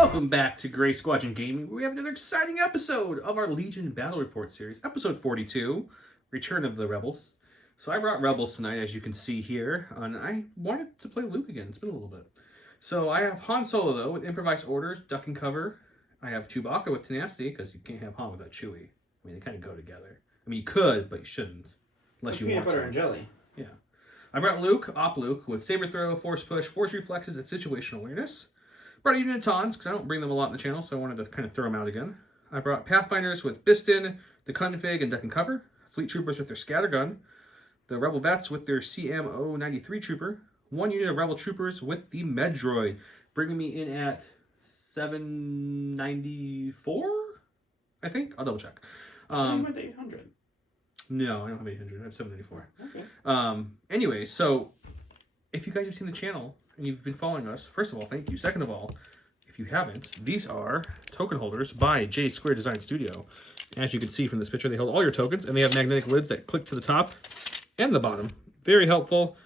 Welcome back to Gray Squadron Gaming. We have another exciting episode of our Legion Battle Report series, episode 42, Return of the Rebels. So I brought Rebels tonight, as you can see here, and I wanted to play Luke again. It's been a little bit. So I have Han Solo, though, with improvised orders, duck and cover. I have Chewbacca with tenacity, because you can't have Han without Chewie. I mean, they kind of go together. I mean, you could, but you shouldn't. Unless you want to. Peanut butter and jelly. Yeah. I brought Luke, Op Luke, with saber throw, force push, force reflexes, and situational awareness. Brought even Tons, because I don't bring them a lot in the channel, so I wanted to kind of throw them out again. I brought Pathfinders with Biston, the Config, and Duck and Cover. Fleet Troopers with their Scattergun. The Rebel Vets with their CMO-93 Trooper. One unit of Rebel Troopers with the Medroid, bringing me in at 794, I think? I'll double check. I went to 800. No, I don't have 800. I have 794. Okay. Anyway, so if you guys have seen the channel and you've been following us, first of all, thank you. Second of all, if you haven't, these are token holders by J Square Design Studio. As you can see from this picture, they hold all your tokens, and they have magnetic lids that click to the top and the bottom. Very helpful.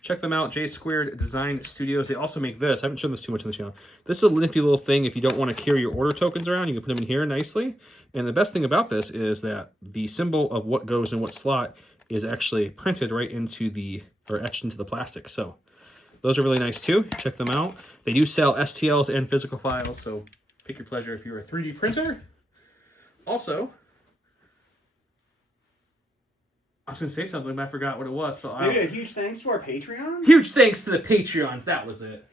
Check them out, J Squared Design Studios. They also make this. I haven't shown this too much on the channel. This is a nifty little thing. If you don't want to carry your order tokens around, you can put them in here nicely. And the best thing about this is that the symbol of what goes in what slot is actually printed right into the, or etched into the plastic. So those are really nice too. Check them out. They do sell STLs and physical files, so pick your pleasure if you're a 3D printer. Also, I was going to say something, but I forgot what it was. So Maybe a huge thanks to our Patreons? Huge thanks to the Patreons. That was it.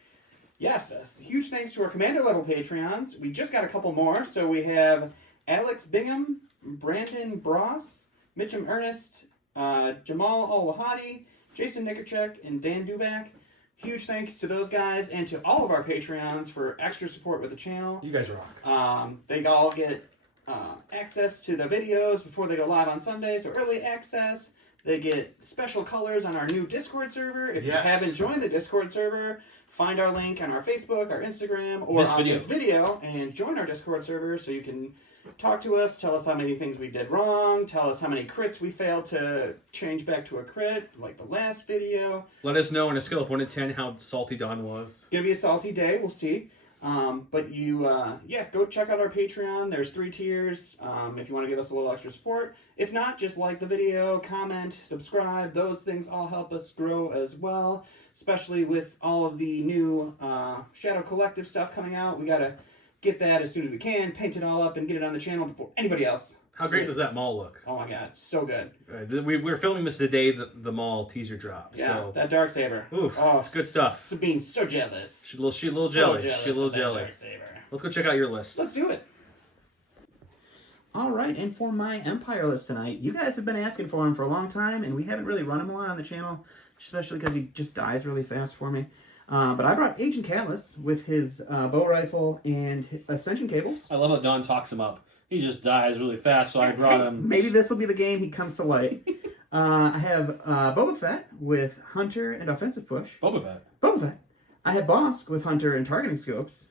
Yes, a huge thanks to our Commander level Patreons. We just got a couple more. So we have Alex Bingham, Brandon Bross, Mitchum Ernest, Jamal Al-Wahadi, Jason Nikerchek, and Dan Duback. Huge thanks to those guys and to all of our Patreons for extra support with the channel. You guys rock. They all get access to the videos before they go live on Sunday, so early access. They get special colors on our new Discord server. If you haven't joined the Discord server, find our link on our Facebook, our Instagram, or this video, and join our Discord server so you can talk to us, tell us how many things we did wrong, tell us how many crits we failed to change back to a crit, like the last video. Let us know on a scale of 1 to 10 how salty Don was. Gonna be a salty day, we'll see. But you, go check out our Patreon. There's 3 tiers if you want to give us a little extra support. If not, just like the video, comment, subscribe. Those things all help us grow as well, especially with all of the new Shadow Collective stuff coming out. We got to get that as soon as we can, paint it all up, and get it on the channel before anybody else. How great does that mall look? Oh my god, so good. We're filming this the day the mall teaser dropped. Yeah, so. that Darksaber. Oof, it's good stuff. Sabine's so jealous. She's a little jelly. She's a little jelly. Let's go check out your list. Let's do it. All right, and for my Empire list tonight, you guys have been asking for him for a long time, and we haven't really run him a lot on the channel, especially because he just dies really fast for me. But I brought Agent Kallus with his bow rifle and ascension cables. I love how Don talks him up. He just dies really fast, so I brought him. Maybe this will be the game he comes to light. I have Boba Fett with Hunter and Offensive Push. Boba Fett. I have Bosk with Hunter and Targeting Scopes.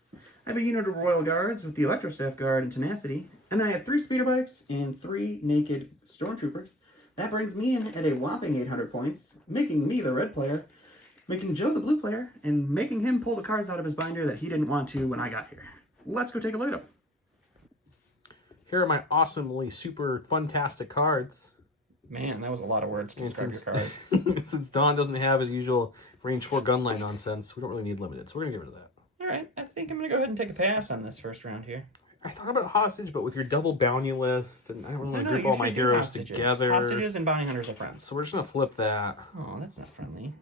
I have a unit of Royal Guards with the Electrostaff Guard and Tenacity. And then I have 3 Speeder Bikes and 3 Naked Stormtroopers. That brings me in at a whopping 800 points, making me the red player, making Joe the blue player, and making him pull the cards out of his binder that he didn't want to when I got here. Let's go take a look at them. Here are my awesomely super fantastic cards. Man, that was a lot of words to describe your cards. Since Don doesn't have his usual range 4 gunline nonsense, we don't really need limited, so we're going to get rid of that. All right, I think I'm going to go ahead and take a pass on this first round here. I thought about hostage, but with your double bounty list, and I don't really want to group all my heroes together. Hostages and bounty hunters are friends. So we're just going to flip that. Oh, that's not friendly.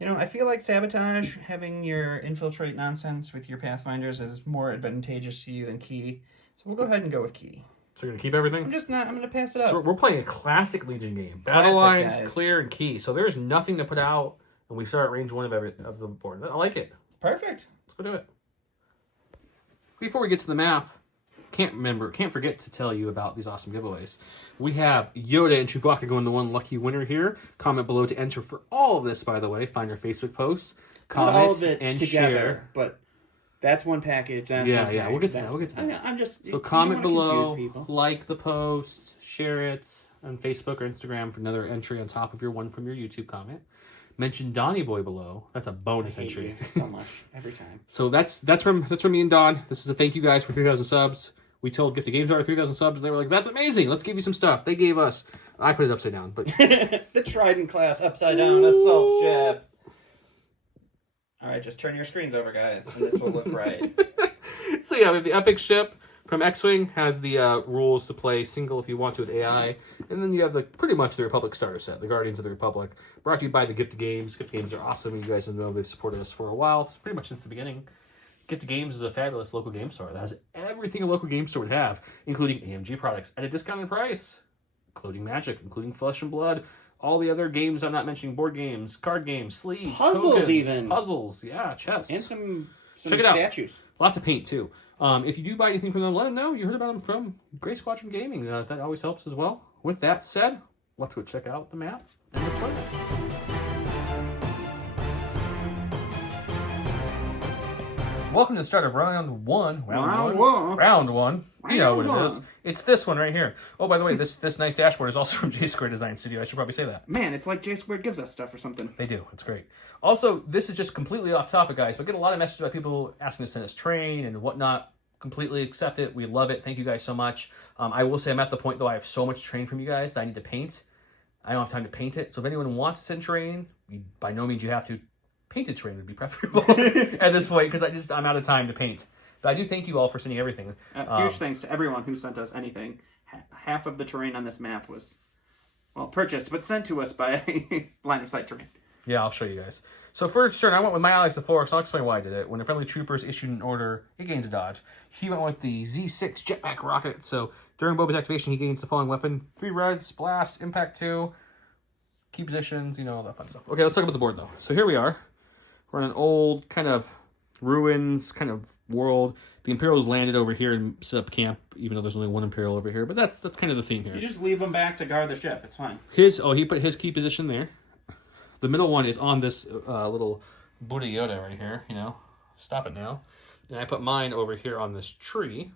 You know, I feel like Sabotage, having your infiltrate nonsense with your Pathfinders is more advantageous to you than Key. So we'll go ahead and go with Key. So you're going to keep everything? I'm going to pass it up. So we're playing a classic Legion game. Battle lines, clear, and Key. So there's nothing to put out, and we start at range 1 of the board. I like it. Perfect. Let's go do it. Before we get to the map, can't forget to tell you about these awesome giveaways. We have Yoda and Chewbacca going to one lucky winner here. Comment below to enter for all of this, by the way. Find our Facebook post, comment, all of it and together, share. But that's one package. That's yeah, one package. we'll get to that. We'll get to that. I know, I'm just... So comment below, like the post, share it on Facebook or Instagram for another entry on top of your one from your YouTube comment. mention Donnie Boy below. That's a bonus I hate entry. you so much every time. So that's from me and Don. This is a thank you guys for 3,000 subs. We told Gift of Games our 3,000 subs. They were like, "That's amazing. Let's give you some stuff." They gave us. I put it upside down, but the Trident class upside down assault ship. All right, just turn your screens over, guys, and this will look right. So yeah, we have the Epic ship from X-Wing. Has the rules to play single if you want to with AI, and then you have pretty much the Republic starter set, the Guardians of the Republic, brought to you by the Gift of Games. Gift of Games are awesome. You guys know they've supported us for a while, pretty much since the beginning. Gift of Games is a fabulous local game store that has everything a local game store would have, including AMG products at a discounted price, including Magic, including Flesh and Blood, all the other games I'm not mentioning, board games, card games, sleeves, puzzles, tokens, even puzzles, yeah, chess, and some Check it out. statues. Lots of paint too. If you do buy anything from them, let them know you heard about them from Grey Squadron Gaming. That always helps as well. With that said, let's go check out the map and the tournament. Welcome to the start of round one. Round one. You know what it is. It's this one right here. Oh, by the way, this nice dashboard is also from J Square Design Studio. I should probably say that. Man, it's like J Squared gives us stuff or something. They do. It's great. Also, this is just completely off topic, guys, but I get a lot of messages about people asking to send us terrain and whatnot. Completely accept it. We love it. Thank you guys so much. I will say I'm at the point, though, I have so much terrain from you guys that I need to paint. I don't have time to paint it. So if anyone wants to send terrain, by no means you have to. Painted terrain would be preferable at this point because I'm out of time to paint. But I do thank you all for sending everything. Huge thanks to everyone who sent us anything. Half of the terrain on this map was, well, purchased, but sent to us by line of sight terrain. Yeah, I'll show you guys. So first turn, I went with my allies to 4, so I'll explain why I did it. When the friendly troopers issued an order, it gains a dodge. He went with the Z6 jetpack rocket, so during Boba's activation, he gains the following weapon. 3 reds, blast, impact 2, key positions, all that fun stuff. Okay, let's talk about the board, though. So here we are. We're in an old kind of ruins kind of world. The Imperials landed over here and set up camp, even though there's only one Imperial over here. But that's kind of the theme here. You just leave them back to guard the ship. It's fine. He put his key position there. The middle one is on this little Buddha Yoda right here. Stop it now. And I put mine over here on this tree.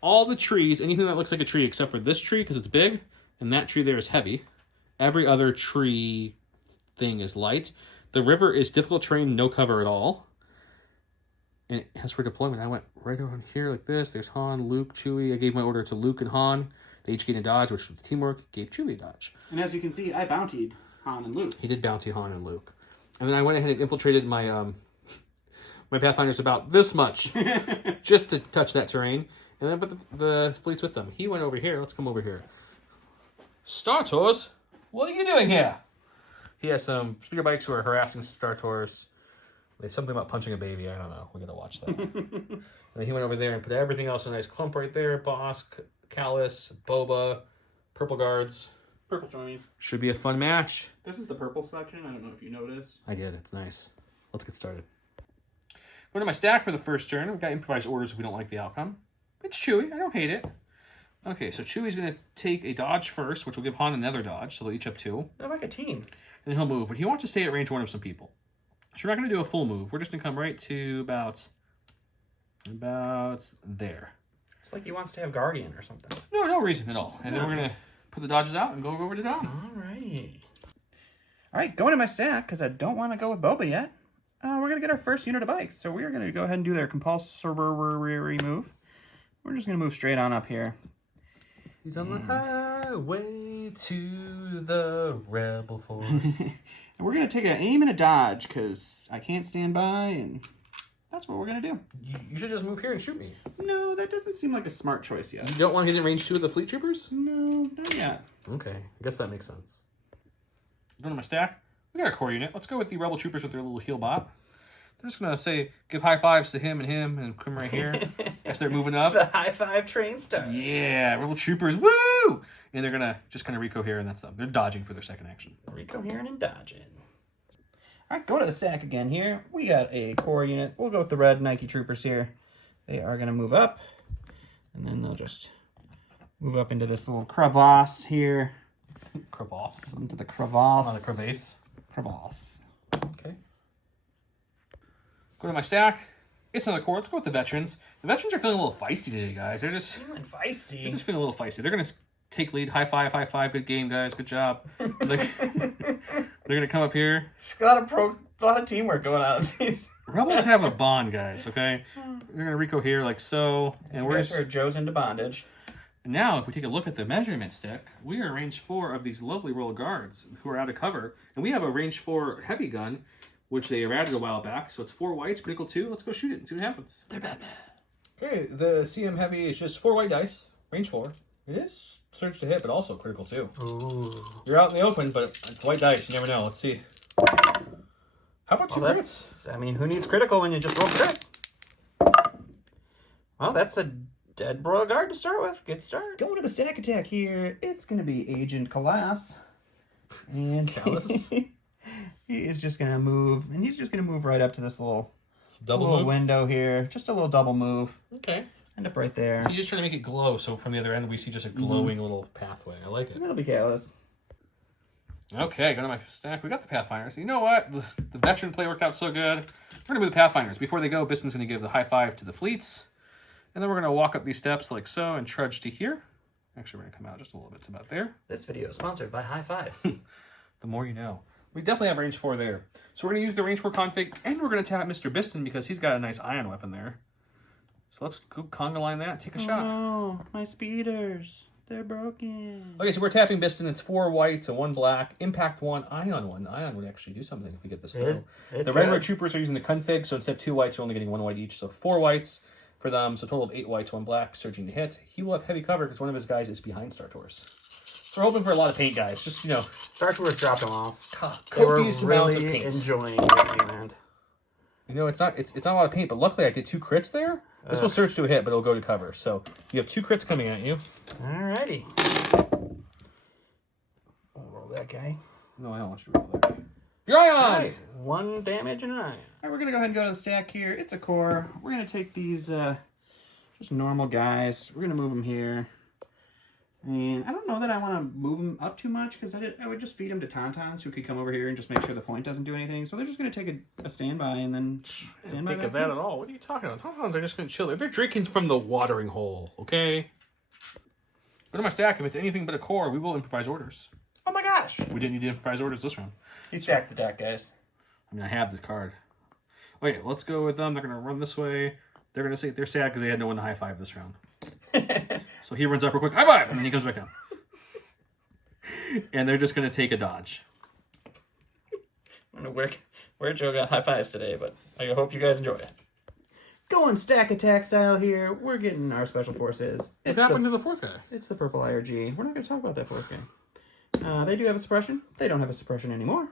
All the trees, anything that looks like a tree except for this tree because it's big, and that tree there is heavy. Every other tree thing is light. The river is difficult terrain, no cover at all. And as for deployment, I went right around here like this. There's Han, Luke, Chewie. I gave my order to Luke and Han. They each gained a dodge, which was teamwork. Gave Chewie a dodge. And as you can see, I bountied Han and Luke. He did bounty Han and Luke. And then I went ahead and infiltrated my my Pathfinders about this much. just to touch that terrain. And then put the fleets with them. He went over here. Let's come over here. Star Tours? What are you doing here? He has some speeder bikes who are harassing Star Tours. There's something about punching a baby. I don't know. We got to watch that. And then he went over there and put everything else in a nice clump right there. Bosk, Kallus, Boba, Purple Guards. Purple joinies. Should be a fun match. This is the purple section. I don't know if you noticed. I did. It's nice. Let's get started. Go to my stack for the first turn. We've got improvised orders if we don't like the outcome. It's Chewie. I don't hate it. Okay, so Chewie's going to take a dodge first, which will give Han another dodge, so they'll each have 2. They're like a team. And then he'll move, but he wants to stay at range 1 of some people. So we're not going to do a full move. We're just going to come right to about there. It's like he wants to have Guardian or something. No reason at all. And then we're going to put the dodges out and go over to Dom. Alrighty. Alright, going to my stack, because I don't want to go with Boba yet. We're going to get our first unit of bikes. So we're going to go ahead and do their compulsory move. We're just going to move straight on up here. He's on the highway to the rebel force. And we're going to take an aim and a dodge, because I can't stand by, and that's what we're going to do. You should just move here and shoot me. No, that doesn't seem like a smart choice yet. You don't want to get in range 2 of the fleet troopers? No, not yet. Okay, I guess that makes sense. Going to my stack. We got a core unit. Let's go with the rebel troopers with their little heel bop. They're just going to give high fives to him and come right here as they're moving up. The high five train star. Yeah, rebel troopers, woo! And they're going to just kind of recohere, and that's them. They're dodging for their second action. Recohering and dodging. All right, going to the stack again here. We got a core unit. We'll go with the red Nike troopers here. They are going to move up, and then they'll just move up into this little crevasse here. Crevasse. Into the crevasse. On the crevasse. Crevasse. Okay. Go to my stack. It's another core. Let's go with the veterans. The veterans are feeling a little feisty today, guys. They're just feeling feisty. They're just feeling a little feisty. They're going to take lead. High five. Good game, guys. Good job. They're going to come up here. It's a lot of teamwork going on with these. Rebels have a bond, guys, okay? We're going to Rico here like so. And we're Joe's into bondage. Now, if we take a look at the measurement stick, we are range 4 of these lovely royal guards who are out of cover. And we have a range 4 heavy gun, which they added a while back. So it's 4 whites, critical 2. Let's go shoot it and see what happens. They're bad. Okay, the CM heavy is just 4 white dice, range 4. It is surge to hit, but also critical 2. Ooh. You're out in the open, but it's white dice. You never know. Let's see. How about 2 crits? I mean, who needs critical when you just roll crits? Well, that's a dead royal guard to start with. Good start. Going to the stack attack here. It's going to be Agent Kallus. And Kallus? he is just going to move. And he's just going to move right up to this little double move window here. Just a little double move. Okay. End up right there. He's just trying to make it glow, so from the other end we see just a glowing little pathway. I like it. That'll be Kallus. Okay, go to my stack. We got the Pathfinders. You know what? The veteran play worked out so good. We're going to move the Pathfinders. Before they go, Biston's going to give the high five to the fleets. And then we're going to walk up these steps like so and trudge to here. Actually, we're going to come out just a little bit to about there. This video is sponsored by High Fives. The more you know. We definitely have range 4 there. So we're going to use the range 4 config, and we're going to tap Mr. Biston because he's got a nice ion weapon there. So let's go conga line that, take a shot. Oh, my speeders. They're broken. Okay, so we're tapping Biston. It's 4 whites and 1 black. Impact 1, ion 1. Ion would actually do something if we get this through. The Red Troopers are using the config, so instead of 2 whites, you're only getting 1 white each. So 4 whites for them. So total of 8 whites, 1 black, surging to hit. He will have heavy cover because one of his guys is behind Star Tours. We're hoping for a lot of paint, guys. Just, you know. Star Tours dropped them off. Copious amounts of really paint. Enjoying the end. You know, it's not a lot of paint, but luckily I did 2 crits there. This will surge to a hit, but it'll go to cover. So you have 2 crits coming at you. Alrighty. I'll roll that guy. No, I don't want you to roll that guy. You're ion! Right. 1 damage and an ion. Alright, we're going to go ahead and go to the stack here. It's a core. We're going to take these just normal guys. We're going to move them here. And I don't know that I want to move them up too much because I would just feed them to Tauntauns who could come over here and just make sure the point doesn't do anything. So they're just going to take a standby and then stand by. Think of that at all. What are you talking about? Tauntauns are just going to chill. They're drinking from the watering hole, okay? Go to my stack. If it's anything but a core, we will improvise orders. Oh my gosh! We didn't need to improvise orders this round. He stacked the deck, guys. I mean, I have the card. Okay, let's go with them. They're going to run this way. They're going to say they're sad because they had no one to high five this round. So he runs up real quick, high five, and then he comes back down. And they're just going to take a dodge. I don't know where Joe got high fives today, but I hope you guys enjoy it. Going stack attack style here. We're getting our special forces. What happened to the 4th guy? It's the purple IRG. We're not going to talk about that 4th guy. They do have a suppression. They don't have a suppression anymore.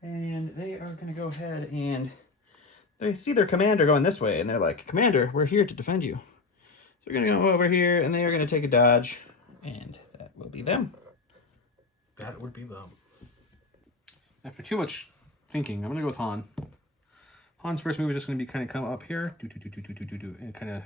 And they are going to go ahead and they see their commander going this way, and they're like, Commander, we're here to defend you. So we're going to go over here, and they are going to take a dodge, and that will be them. That would be them. After too much thinking, I'm going to go with Han. Han's first move is just going to be kind of come up here, and kind of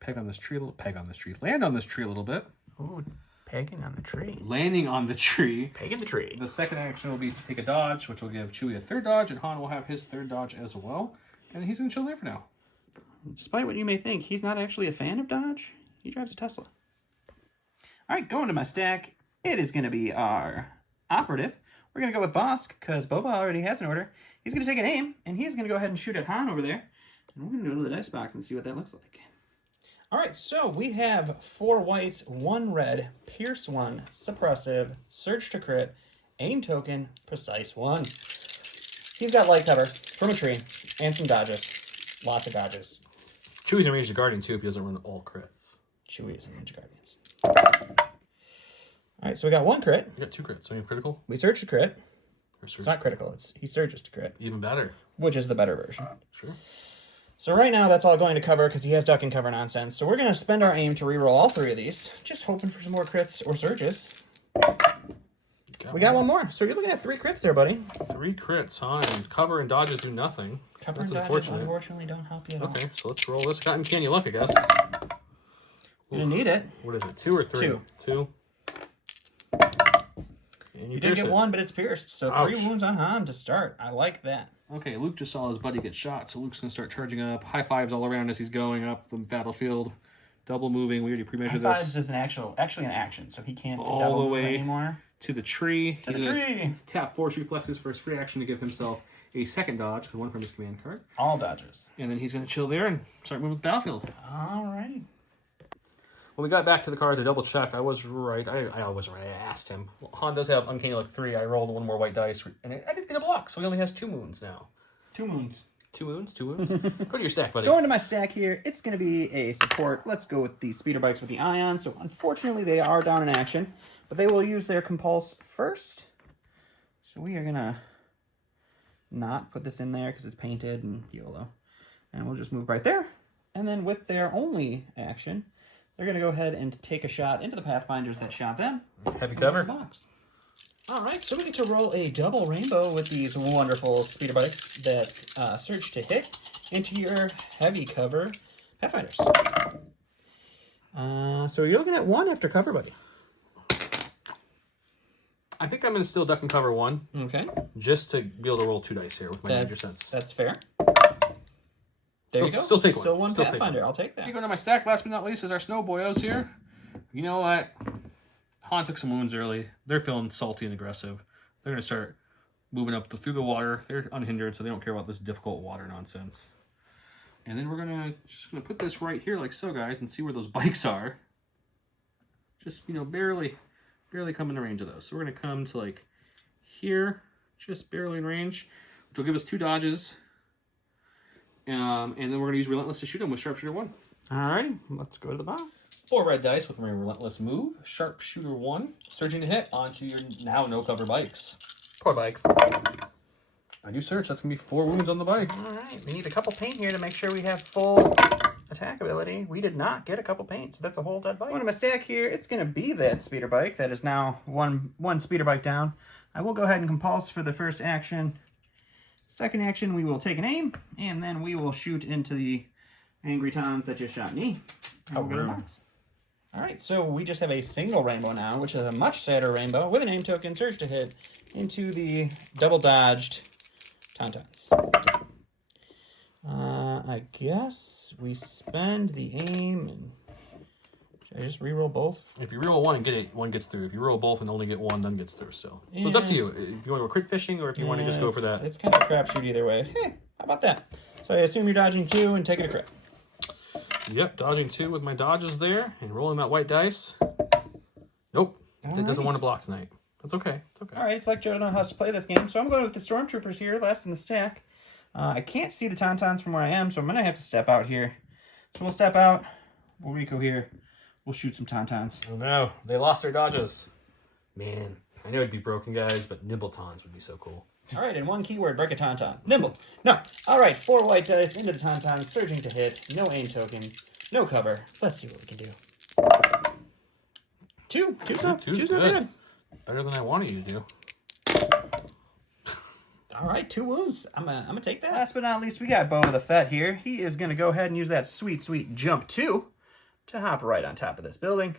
land on this tree a little bit. Ooh, pegging on the tree. Landing on the tree. Pegging the tree. The second action will be to take a dodge, which will give Chewie a 3rd dodge, and Han will have his 3rd dodge as well. And he's going to chill there for now. Despite what you may think, he's not actually a fan of dodge. He drives a Tesla. All right, going to my stack. It is going to be our operative. We're going to go with Bosk because Boba already has an order. He's going to take an aim, and he's going to go ahead and shoot at Han over there. And we're going to go to the dice box and see what that looks like. All right, so we have 4 whites, 1 red, pierce 1, suppressive, surge to crit, aim token, precise 1. He's got light cover from a tree and some dodges. Lots of dodges. Chewie's in range of Guardian too if he doesn't run all crits. Chewie is in range of Guardians. All right, so we got 1 crit. You got 2 crits, so you have critical? We surge to crit. It's not critical. He surges to crit. Even better. Which is the better version. Sure. So right now, that's all going to cover because he has duck and cover nonsense. So we're going to spend our aim to reroll all 3 of these. Just hoping for some more crits or surges. We got 1 more. So you're looking at 3 crits there, buddy. 3 crits, huh? And cover and dodges do nothing. Cover That's and dodges, unfortunate. unfortunately, don't help you at all. Okay, so let's roll this. Cotton candy luck, I guess. You're going to need it. What is it, 2 or 3? 2. 2. And You did get 1, but it's pierced. So 3 Ouch. wounds on Han to start. I like that. Okay, Luke just saw his buddy get shot, so Luke's going to start charging up. High fives all around as he's going up the battlefield. Double moving. We already pre-measured High this. fives is actually an action, so he can't All double the move way anymore. to the tree. To the tree. Tap Force Reflexes for his free action to give himself a second dodge, one from his command card. All dodges. And then he's going to chill there and start moving to the battlefield. All right. When we got back to the card to double check, I was right. I was right. I asked him. Han does have Uncanny Luck 3. I rolled one more white dice, and I didn't get a block, so he only has 2 moons now. 2 moons. 2 moons? 2 moons? Go to your stack, buddy. Going to my stack here, it's going to be a support. Let's go with the speeder bikes with the ion. So unfortunately, they are down in action, but they will use their compulse first. So we are going to not put this in there because it's painted and YOLO. And we'll just move right there. And then with their only action, they're going to go ahead and take a shot into the Pathfinders that shot them. Heavy cover. Box. All right, so we get to roll a double rainbow with these wonderful speeder bikes that surge to hit into your heavy cover Pathfinders. So you're looking at 1 after cover, buddy. I think I'm going to still duck and cover 1. Okay. Just to be able to roll 2 dice here with my Danger Sense. That's fair. There you go. Still take 1. Still 1 still Pathfinder. Take 1. I'll take that. Going to my stack. Last but not least is our snow boyos here. You know what? Han took some wounds early. They're feeling salty and aggressive. They're going to start moving up through the water. They're unhindered, so they don't care about this difficult water nonsense. And then we're just gonna put this right here like so, guys, and see where those bikes are. Just, you know, barely come in the range of those. So we're gonna come to like here, just barely in range, which will give us 2 dodges. And then we're gonna use Relentless to shoot them with Sharpshooter 1. Alrighty, let's go to the box. 4 red dice with my Relentless move. Sharpshooter 1, surging to hit onto your now no cover bikes. Poor bikes. I do search. That's gonna be 4 wounds on the bike. Alright, we need a couple paint here to make sure we have full attack ability. We did not get a couple paint, so that's a whole dead bike. One of my stack here, it's gonna be that speeder bike that is now one speeder bike down. I will go ahead and compulse for the first action. Second action, we will take an aim, and then we will shoot into the angry tons that just shot me. How rude. Alright, so we just have a single rainbow now, which is a much sadder rainbow, with an aim token, surge to hit, into the double-dodged Tauntauns. I guess we spend the aim, and should I just reroll both? If you reroll 1 and get it, 1 gets through. If you roll both and only get 1, none gets through still. So it's up to you. If you want to go crit fishing or if you want to just go for that. It's kind of a crapshoot either way. Hey, how about that? So I assume you're dodging 2 and taking a crit. Yep, dodging 2 with my dodges there and rolling that white dice. Nope, it doesn't want to block tonight. That's okay. It's okay. All right, it's like Joe knows how to play this game. So I'm going with the Stormtroopers here, last in the stack. I can't see the Tauntauns from where I am, so I'm going to have to step out here. So we'll step out. We'll Rico here. We'll shoot some Tauntauns. Oh no, they lost their dodges. Man, I know it'd be broken, guys, but Nimbletons would be so cool. All right, and 1 keyword, break a Tauntaun. Nimble. No. All right, 4 white dice into the Tauntauns, surging to hit. No aim token. No cover. Let's see what we can do. 2. Two's not bad. Better than I wanted you to do. All right, 2 wounds. I'm gonna take that. Last but not least, we got Boba Fett here. He is gonna go ahead and use that sweet jump 2 to hop right on top of this building.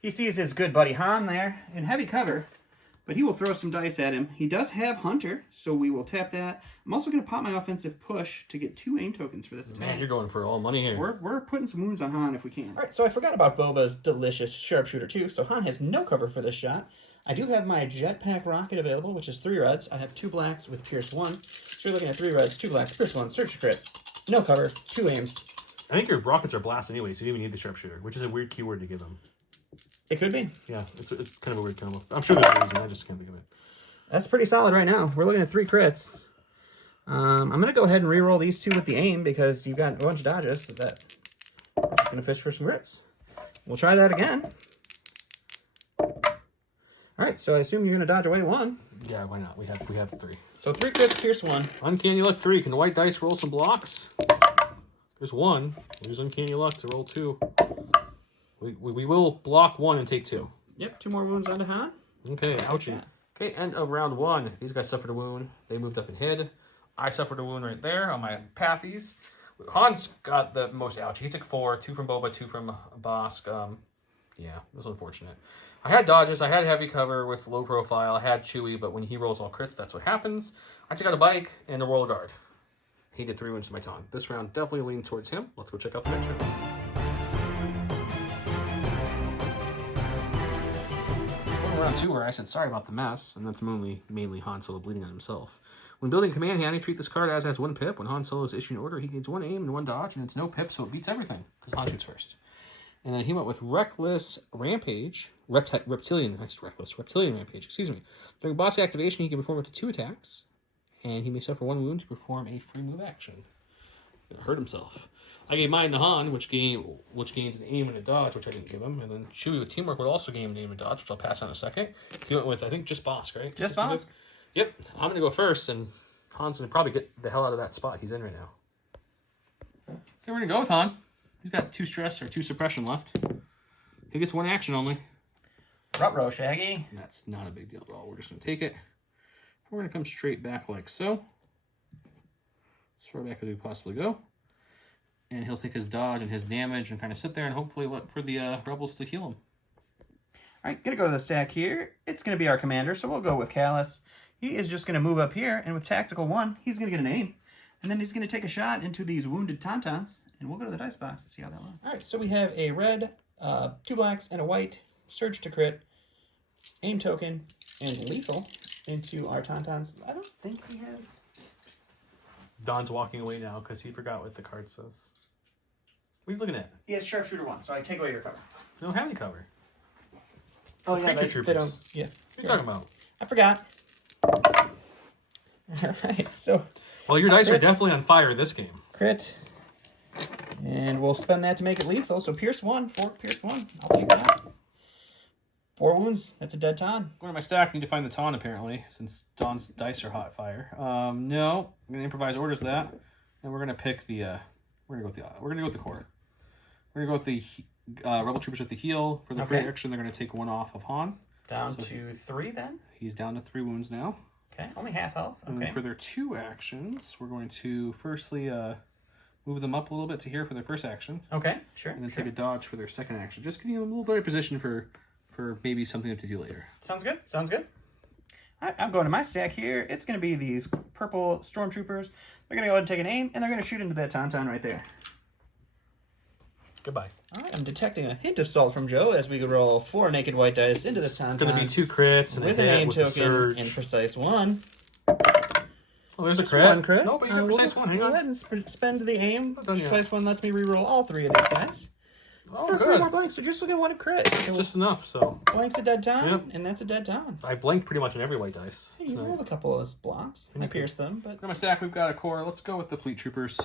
He sees his good buddy Han there in heavy cover, but he will throw some dice at him. He does have Hunter, so we will tap that. I'm also gonna pop my offensive push to get 2 aim tokens for this attack. Man, you're going for all money here. We're putting some wounds on Han if we can. All right, so I forgot about Boba's delicious sharpshooter 2, so Han has no cover for this shot. I do have my jetpack rocket available, which is 3 reds. I have 2 blacks with Pierce 1. So you're looking at 3 reds, 2 blacks, Pierce 1, search crit. No cover, 2 aims. I think your rockets are blast anyway, so you don't even need the sharpshooter, which is a weird keyword to give them. It could be. Yeah, it's kind of a weird combo. I'm sure there's a reason, I just can't think of it. That's pretty solid right now. We're looking at 3 crits. I'm going to go ahead and reroll these 2 with the aim because you've got a bunch of dodges so that I'm just going to fish for some crits. We'll try that again. All right, so I assume you're going to dodge away 1. Yeah, why not? We have 3. So 3 crits, Pierce 1. Uncanny Luck 3. Can the white dice roll some blocks? There's 1. We'll use Uncanny Luck to roll 2. We will block 1 and take 2. Yep, 2 more wounds onto Han. Okay, ouchie. Okay, end of round 1. These guys suffered a wound. They moved up and hid. I suffered a wound right there on my pathies. Han's got the most ouchie. He took 4. 2 from Boba, 2 from Bosk. Yeah, it was unfortunate. I had dodges. I had heavy cover with low profile. I had Chewie, but when he rolls all crits, that's what happens. I took out a bike and a royal guard. He did 3 wounds to my tongue. This round definitely leaned towards him. Let's go check out the picture. round 2 where I said sorry about the mess, and that's mainly Han Solo bleeding on himself. When building command hand, you treat this card as one pip. When Han Solo is issuing an order, he gains 1 aim and 1 dodge, and it's no pip, so it beats everything, because Han shoots first. And then he went with Reckless Rampage, Reptilian Rampage, excuse me. During boss activation, he can perform up to 2 attacks, and he may suffer 1 wound to perform a free move action. Gonna hurt himself. I gave mine to Han, which gains an aim and a dodge, which I didn't give him. And then Chewie with Teamwork would also gain an aim and a dodge, which I'll pass on in a second. He went with, I think, just Bosk, right? Just Bosk? Yep. I'm going to go first, and Han's going to probably get the hell out of that spot he's in right now. Okay, we're going to go with Han. He's got 2 stress or 2 suppression left. He gets 1 action only. Ruh-roh, Shaggy. And that's not a big deal at all. We're just going to take it. We're going to come straight back like so. As far back as we possibly go. And he'll take his dodge and his damage and kind of sit there and hopefully look for the rebels to heal him. All right, gonna go to the stack here. It's gonna be our commander, so we'll go with Kallus. He is just gonna move up here, and with Tactical 1, he's gonna get an aim. And then he's gonna take a shot into these wounded Tauntauns, and we'll go to the dice box and see how that went. All right, so we have a red, 2 blacks, and a white, surge to crit, aim token, and lethal into our Tauntauns. I don't think he has... Don's walking away now because he forgot what the card says. What are you looking at? He has Sharpshooter 1, so I take away your cover. I don't have any cover. Oh, yeah, Creature Troopers. they don't... Yeah. What are you talking about? I forgot. All right, so... Well, your dice are definitely on fire this game. Crit. And we'll spend that to make it lethal. So Pierce 1, Pierce 1. I'll take that. 4 wounds. That's a dead Taun. Going to my stack, need to find the Taun apparently, since Don's dice are hot fire. No, I'm gonna improvise orders that, and we're gonna pick the. We're gonna go with the core. We're gonna go with the Rebel Troopers with the heal for the free action. They're gonna take 1 off of Han. Down to 3 then. He's down to 3 wounds now. Okay, only half health. Okay. And then for their 2 actions, we're going to firstly move them up a little bit to here for their first action. Okay, sure. And then take a dodge for their second action. Just getting them a little better position for maybe something to do later. Sounds good. Sounds good. All right, I'm going to my stack here. It's going to be these purple Stormtroopers. They're going to go ahead and take an aim, and they're going to shoot into that Tauntaun right there. Goodbye. All right, I'm detecting a hint of salt from Joe as we roll 4 naked white dice into this Tauntaun. It's going to be 2 crits and with a an hit aim with token a surge. and precise 1. Oh, there's a crit. 1 crit. No, but you got precise 1. Hang on. Go ahead and spend the aim. Done yet. Precise 1 lets me reroll all 3 of these guys. Oh, for good. 3 more blanks, so you're still going to want a crit. It's just enough, so. Blank's a dead Taun, Yep. and that's a dead Taun. I blanked pretty much on every white dice. Hey, you rolled a couple of those blocks. I pierced them, but... In my stack, we've got a core. Let's go with the Fleet Troopers.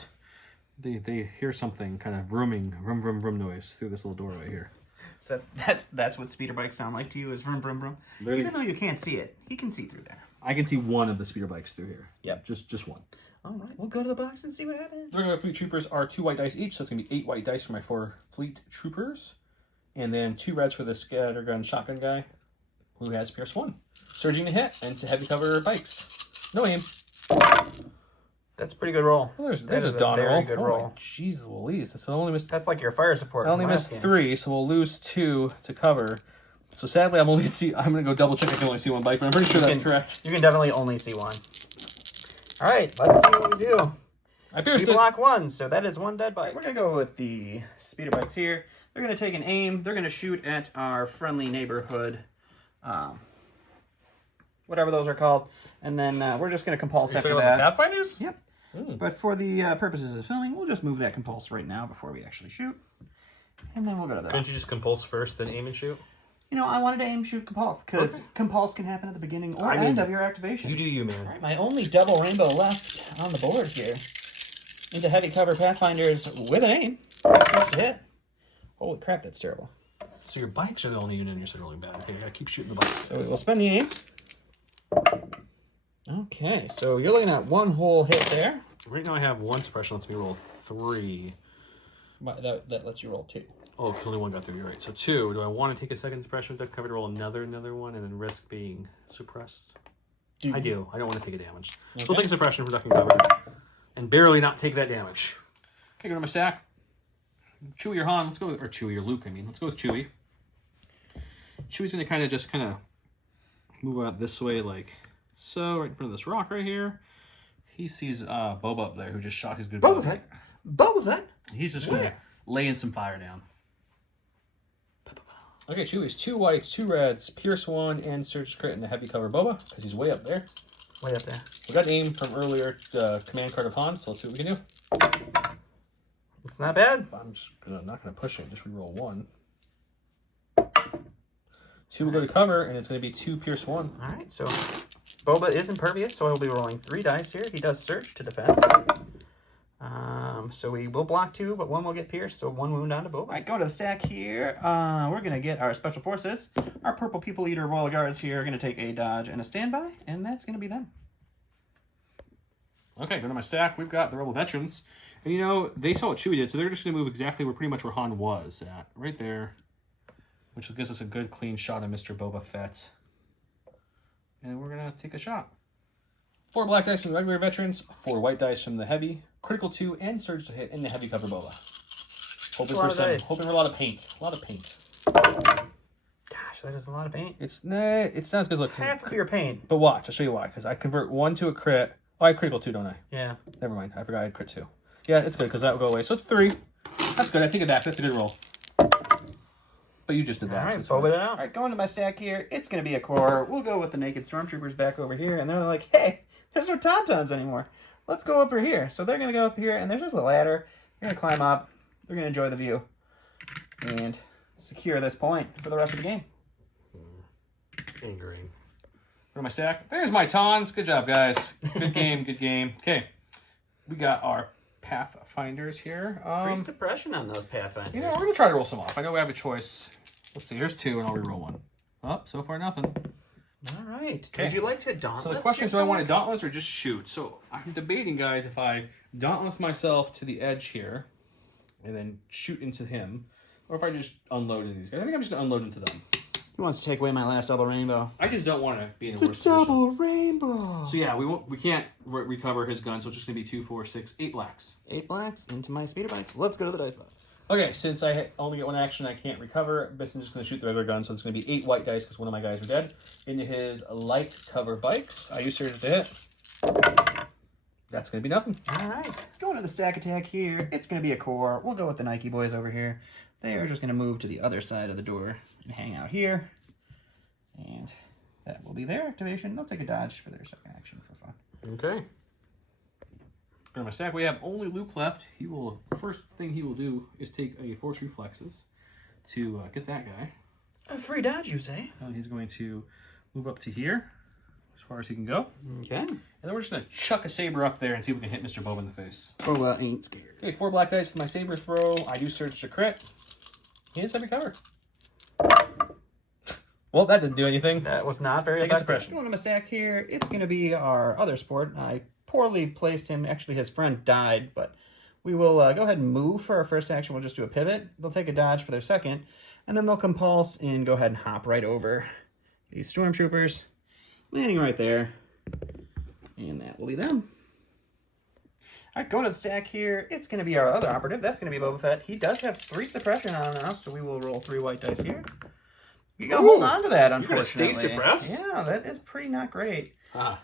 They hear something kind of vroom, vroom, vroom noise through this little doorway here. So that's what speeder bikes sound like to you, is vroom, vroom, vroom. Even though you can't see it, he can see through there. I can see one of the speeder bikes through here. Yep. Just one. All right, we'll go to the box and see what happens. The regular Fleet Troopers are 2 white dice each, so it's going to be 8 white dice for my 4 Fleet Troopers. And then 2 reds for the scattergun shotgun guy, who has Pierce 1. Surging to hit, and to heavy cover bikes. No aim. That's a pretty good roll. Well, there's a Dawn very roll. good Oh, roll. Jesus Louise. So I only missed... That's like your fire support. I only missed 3, so we'll lose 2 to cover. So sadly, I'm going to go double check. I can only see 1 bike, but I'm pretty sure that's correct. You can definitely only see 1. All right, let's see what we do. I pierced it. Block 1, so that is 1 dead bike. We're going to go with the speeder bikes here. They're going to take an aim. They're going to shoot at our friendly neighborhood, whatever those are called. And then we're just going to compulse after that. Pathfinders? Yep. But for the purposes of filming, we'll just move that compulse right now before we actually shoot. And then we'll go to the... Couldn't you just compulse first, then aim and shoot? You know, I wanted to aim, shoot, compulse, because compulse can happen at the beginning or end of your activation. You do you, man. All right, my only double rainbow left on the board here. Into heavy cover Pathfinders with an aim. First hit. Holy crap, that's terrible. So your bikes are the only unit you're rolling bad. Okay, you gotta keep shooting the bikes. So we'll spend the aim. Okay, so you're looking at 1 whole hit there. Right now I have 1 suppression, lets me roll 3. That lets you roll 2. Oh, only 1 got through, you're right. So 2. Do I want to take a second suppression with duck cover to roll another one and then risk being suppressed? I do. I don't want to take a damage. Okay. So we'll take a suppression for duck and cover and barely not take that damage. Okay, go to my stack. Chewie or Han, let's go with, or Chewie or Luke, I mean. Let's go with Chewie. Chewie's going to just move out this way like so, right in front of this rock right here. He sees Boba up there who just shot his good Boba Fett? Boba Fett? He's just going to lay in some fire down. Okay, Chewie's 2 whites, 2 reds, Pierce 1, and Search Crit in the heavy cover Boba, because he's way up there. Way up there. We got aim from earlier, the command card upon, so let's see what we can do. It's not bad. I'm just not gonna push it, just reroll 1. 2 will go to cover, and it's gonna be 2 Pierce 1. Alright, so Boba is impervious, so I'll be rolling 3 dice here. He does Search to defense. So we will block 2, but 1 will get pierced, so 1 wound onto Boba. Alright, go to the stack here. We're going to get our Special Forces. Our Purple People Eater Royal Guards here are going to take a dodge and a standby, and that's going to be them. Okay, go to my stack. We've got the Rebel Veterans. And you know, they saw what Chewie did, so they're just going to move exactly pretty much where Han was at. Right there. Which gives us a good clean shot of Mr. Boba Fett. And we're going to take a shot. 4 black dice from the regular veterans, 4 white dice from the heavy, critical 2, and surge to hit in the heavy cover Boba. Hoping for a lot of paint. A lot of paint. Gosh, that is a lot of paint. It's not as good looking. Half of your paint. But watch, I'll show you why. Because I convert 1 to a crit. Oh, I have critical 2, don't I? Yeah. Never mind. I forgot I had crit 2. Yeah, it's good because that will go away. So it's 3. That's good. I take it back. That's a good roll. But you just did that. Alright, so it out. Alright, going to my stack here. It's going to be a core. We'll go with the naked stormtroopers back over here. And they're like, hey, there's no tauntauns anymore. Let's go over here. So they're going to go up here, and there's just a ladder. They're going to climb up. They're going to enjoy the view. And secure this point for the rest of the game. Angering. Go to my stack. There's my tauns. Good job, guys. Good game, good game. Okay. We got our Pathfinders here. 3 suppression on those Pathfinders. You know, we're going to try to roll some off. I know we have a choice. Let's see. Here's 2, and I'll reroll 1. Oh, so far nothing. All right. Okay. Would you like to dauntless? So the question is, do I want to dauntless or just shoot? So I'm debating, guys, if I dauntless myself to the edge here and then shoot into him, or if I just unload into these guys. I think I'm just going to unload into them. He wants to take away my last double rainbow. I just don't want to be in a worse double position. Rainbow. So yeah, we can't recover his gun, so it's just going to be 2, 4, 6, 8 blacks. 8 blacks into my speeder bikes. Let's go to the dice box. Okay, since I only get 1 action, I can't recover. I'm just going to shoot the regular gun, so it's going to be 8 white dice because one of my guys are dead. Into his light cover bikes. I use Surge to hit. That's going to be nothing. All right. Going to the stack attack here. It's going to be a core. We'll go with the Nike boys over here. They are just going to move to the other side of the door and hang out here. And that will be their activation. They'll take a dodge for their second action for fun. Okay. In my stack, we have only Luke left. First thing he will do is take a Force Reflexes to get that guy. A free dodge, you say? And he's going to move up to here, as far as he can go. Okay. And then we're just going to chuck a saber up there and see if we can hit Mr. Boba in the face. Boba ain't scared. Okay, 4 black dice for my saber throw. I do Surge to crit. He hits heavy cover. Well, that didn't do anything. That was not very effective. Suppression. Going to my stack here, it's going to be our other sport. I poorly placed him. Actually, his friend died, but we will go ahead and move for our first action. We'll just do a pivot. They'll take a dodge for their second, and then they'll compulse and go ahead and hop right over these stormtroopers, landing right there, and that will be them. All right, going to the stack here, it's going to be our other operative. That's going to be Boba Fett. He does have 3 suppression on now, so we will roll 3 white dice here. You gotta hold on to that, unfortunately. You're gonna stay suppressed? Yeah, that is pretty not great. Ah.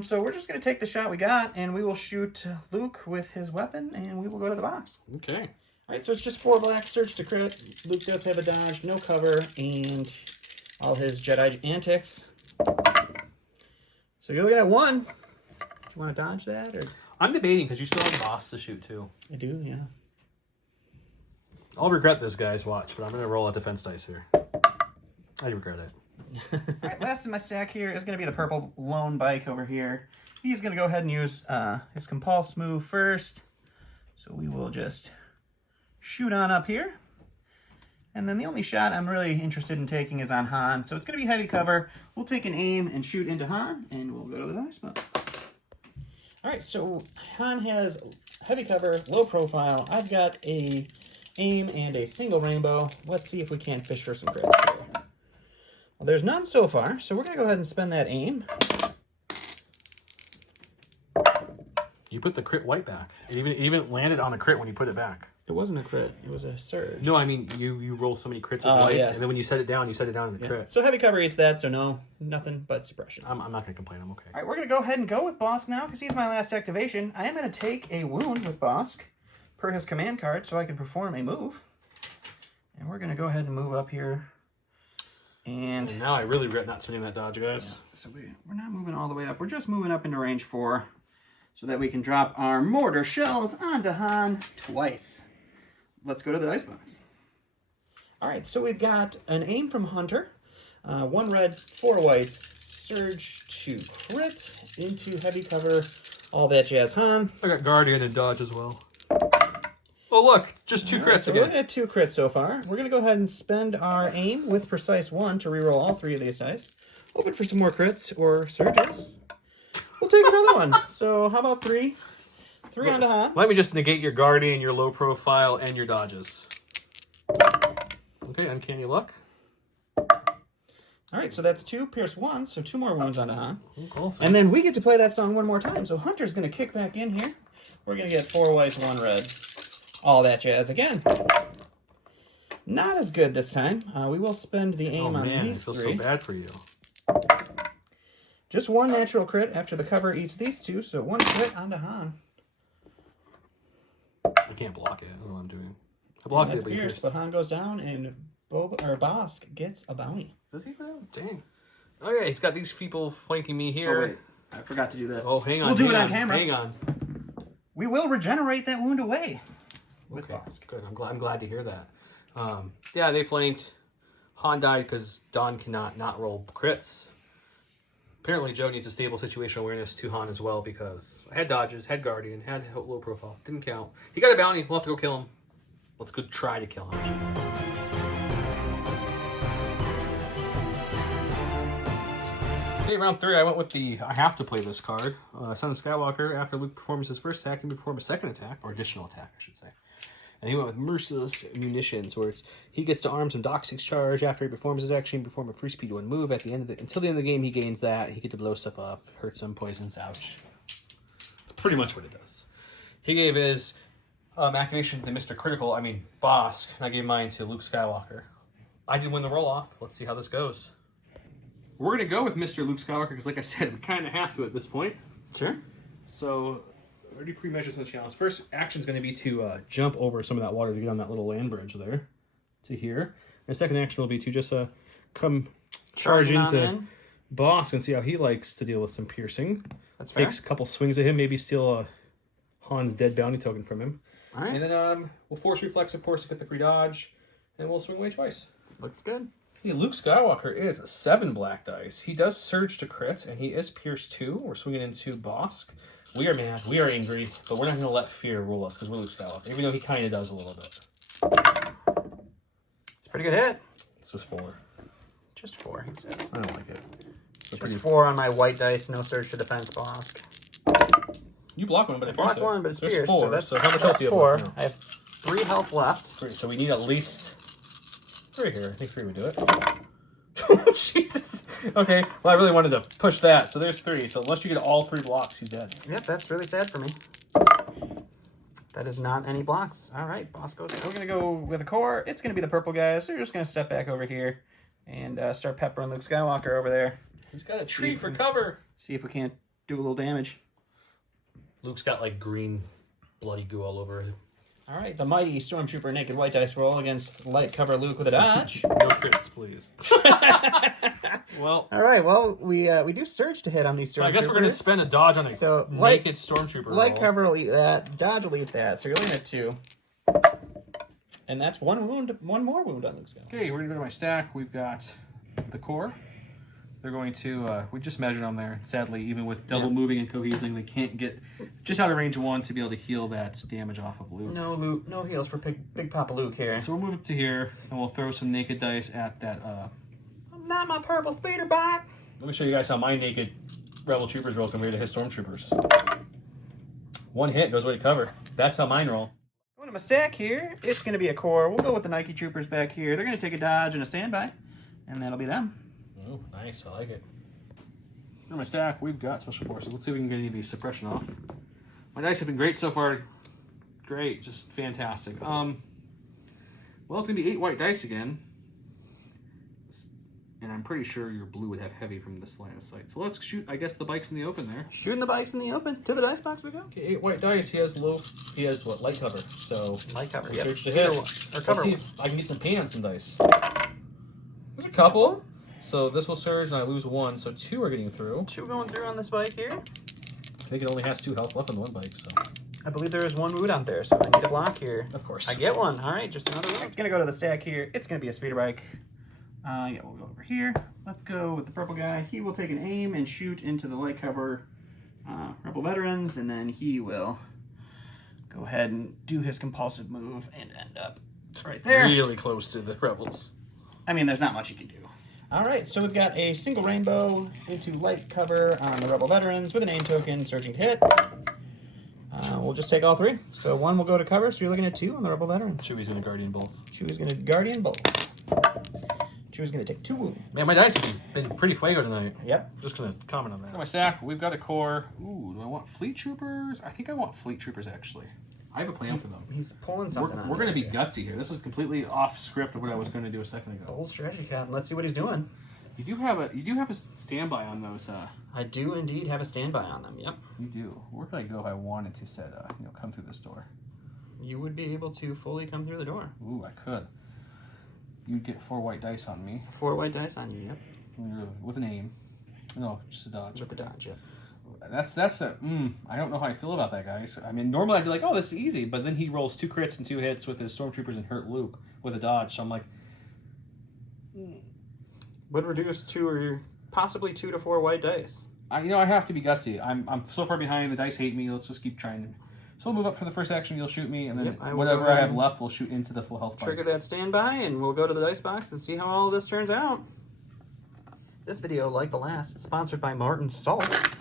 So we're just gonna take the shot we got, and we will shoot Luke with his weapon, and we will go to the box. Okay. All right, so it's just 4 black, Surge to crit. Luke does have a dodge, no cover, and all his Jedi antics. So you're looking at 1. Do you want to dodge that, or? I'm debating because you still have the boss to shoot too. I do, yeah. I'll regret this, guys. Watch, but I'm gonna roll a defense dice here. I regret it. All right, last in my stack here is going to be the purple lone bike over here. He's going to go ahead and use his compulse move first. So we will just shoot on up here. And then the only shot I'm really interested in taking is on Han. So it's going to be heavy cover. We'll take an aim and shoot into Han, and we'll go to the dice box. All right, so Han has heavy cover, low profile. I've got a aim and a single rainbow. Let's see if we can't fish for some crits here. Well, there's none so far, so we're going to go ahead and spend that aim. You put the crit white back. It even landed on the crit when you put it back. It wasn't a crit. It was a surge. No, I mean, you roll so many crits with whites, yes. and then when you set it down in the crit. So heavy cover eats that, so no, nothing but suppression. I'm not going to complain. I'm okay. All right, we're going to go ahead and go with Bosk now, because he's my last activation. I am going to take a wound with Bosk, per his command card, so I can perform a move. And we're going to go ahead and move up here And now I really regret not spinning that dodge, guys. Yeah, so we're not moving all the way up. We're just moving up into range 4 so that we can drop our mortar shells onto Han twice. Let's go to the dice box. All right, so we've got an aim from Hunter. 1 red, 4 whites. Surge to crit into heavy cover. All that jazz, Han. I got Guardian and dodge as well. Oh, look, just 2 crits So again. we're looking at 2 crits so far. We're going to go ahead and spend our aim with precise 1 to reroll all 3 of these dice. Hoping for some more crits or surges. We'll take another one. So how about 3? 3 onto Han. Let me just negate your Guardian, your low profile, and your dodges. Okay, Uncanny Luck. All right, so that's 2, pierce 1, so 2 more wounds onto Han. Cool. And then we get to play that song one more time. So Hunter's going to kick back in here. We're going to get 4 whites, 1 red. All that jazz again. Not as good this time. We will spend the aim on these 3. I feel so bad for you. Just 1 natural crit after the cover eats these 2, so 1 crit onto Han. I can't block it. I don't know what I'm doing. I blocked That's it, fierce, but Han goes down and Bosk gets a bounty. Does he really? Dang. Oh yeah, he's got these people flanking me here. Oh, wait. I forgot to do this. Oh, hang on. We'll do it on camera. Hang on. We will regenerate that wound away. Okay, good. I'm glad to hear that. Yeah, they flanked. Han died because Don cannot not roll crits. Apparently, Joe needs a stable situational awareness to Han as well because I had dodges, had Guardian, had low profile. Didn't count. He got a bounty. We'll have to go kill him. Let's go try to kill him. Okay, round 3, I went with the I have to play this card. Son of Skywalker, after Luke performs his first attack, he can perform a second attack, or additional attack, I should say. And he went with Merciless Munitions, where he gets to arm some Dock 6 charge. After he performs his action, he can perform a free speed 1 move. At the end of until the end of the game, he gains that. He gets to blow stuff up, hurt some, poisons, ouch. That's pretty much what it does. He gave his activation to Mr. Critical, Bosk, and I gave mine to Luke Skywalker. I did win the roll-off. Let's see how this goes. We're going to go with Mr. Luke Skywalker, because like I said, we kind of have to at this point. Sure. So, already pre-measured some challenge. First action is going to be to jump over some of that water to get on that little land bridge there to here. And the second action will be to just come charge into Bosk and see how he likes to deal with some piercing. That's fair. Takes a couple swings at him, maybe steal Han's dead bounty token from him. All right. And then we'll force reflex, of course, to get the free dodge, and we'll swing away twice. Looks good. Okay, Luke Skywalker is 7 black dice. He does surge to crit, and he is pierce 2. We're swinging into Bosk. We are mad, we are angry, but we're not going to let fear rule us because we're Luke Skywalker, even though he kind of does a little bit. It's a pretty good hit. This was 4. Just 4, he says. I don't like it. Just 4 on my white dice, no surge to defense, Bosk. You block one, but I block 1, but it's There's pierced. 4, so that's how much else do you have 4. left now? I have 3 health left. 3, so we need at least 3 here. I think 3 would do it. Oh, Jesus. Okay, well, I really wanted to push that, so there's 3. So unless you get all 3 blocks, he's dead. Yep, that's really sad for me. That is not any blocks. All right, Bosk goes. We're going to go with a core. It's going to be the purple guys. So we're just going to step back over here and start peppering Luke Skywalker over there. He's got a tree for cover. See if we can't do a little damage. Luke's got, like, green bloody goo all over him. All right, the mighty Stormtrooper Naked White Dice roll against light cover Luke with a dodge. No crits, please. Well, all right. Well, we do surge to hit on these Stormtroopers. So I guess we're going to spend a dodge on a naked Stormtrooper light roll. cover will eat that. Dodge will eat that. So you're looking at 2. And that's 1 wound, 1 more wound on Luke Skywalker. Okay, we're going to go to my stack. We've got the core. They're going to, we just measured them there. Sadly, even with double moving and cohesing, they can't get just out of range 1 to be able to heal that damage off of Luke. No Luke, no heals for Big Papa Luke here. So we'll move up to here, and we'll throw some naked dice at that. Not my purple speeder bike. Let me show you guys how my naked Rebel Troopers roll compared to his Stormtroopers. 1 hit goes away to cover. That's how mine roll. Going to my stack here, it's going to be a core. We'll go with the Nike Troopers back here. They're going to take a dodge and a standby, and that'll be them. Oh, nice. I like it. For my stack, we've got Special Forces. Let's see if we can get any of these suppression off. My dice have been great so far. Great. Just fantastic. Well, it's going to be 8 white dice again. And I'm pretty sure your blue would have heavy from this line of sight. So let's shoot, I guess, the bikes in the open there. Shooting the bikes in the open. To the dice box we go. Okay, 8 white dice. He has what, light cover. So light cover, search to hit. Or cover. Let's see if I can get some pain on some dice. There's a couple. So this will surge and I lose 1, so 2 are getting through. 2 going through on this bike here. I think it only has 2 health left on the one bike, so. I believe there is 1 wound out there, so I need a block here. Of course. I get 1. All right, just another one. Gonna go to the stack here. It's gonna be a speeder bike. Yeah, we'll go over here. Let's go with the purple guy. He will take an aim and shoot into the light cover Rebel veterans, and then he will go ahead and do his compulsive move and end up right there. Really close to the Rebels. I mean, there's not much you can do. All right, so we've got a single rainbow into light cover on the Rebel veterans with an aim token surging to hit. We'll just take all 3. So 1 will go to cover, so you're looking at 2 on the Rebel veterans. Chewie's going to Guardian both. Chewie's going to Guardian both. Chewie's going to take 2 wounds. Man, my dice have been pretty fuego tonight. Yep. Just going to comment on that. My stack, we've got a core. Ooh, do I want Fleet Troopers? I think I want Fleet Troopers, actually. I have a plan for them. He's pulling something We're going to be gutsy here. This is completely off script of what I was going to do a second ago. Bold strategy, Captain. Let's see what he's doing. You do have a standby on those. I do indeed have a standby on them. Yep. You do. Where could I go if I wanted to set come through this door? You would be able to fully come through the door. Ooh, I could. You'd get 4 white dice on me. 4 white dice on you. Yep. With an aim. No, just a dodge. With the dodge. Yep. I don't know how I feel about that, guys. I mean, normally I'd be like, oh, this is easy, but then he rolls 2 crits and 2 hits with his stormtroopers and hurt Luke with a dodge. So I'm like, would reduce 2 or possibly 2 to 4 white dice. I have to be gutsy. I'm so far behind. The dice hate me. Let's just keep trying. So we'll move up for the first action. You'll shoot me, and then whatever I have left, we'll shoot into the full health. Trigger that standby, and we'll go to the dice box and see how all this turns out. This video, like the last, is sponsored by Martin Salt.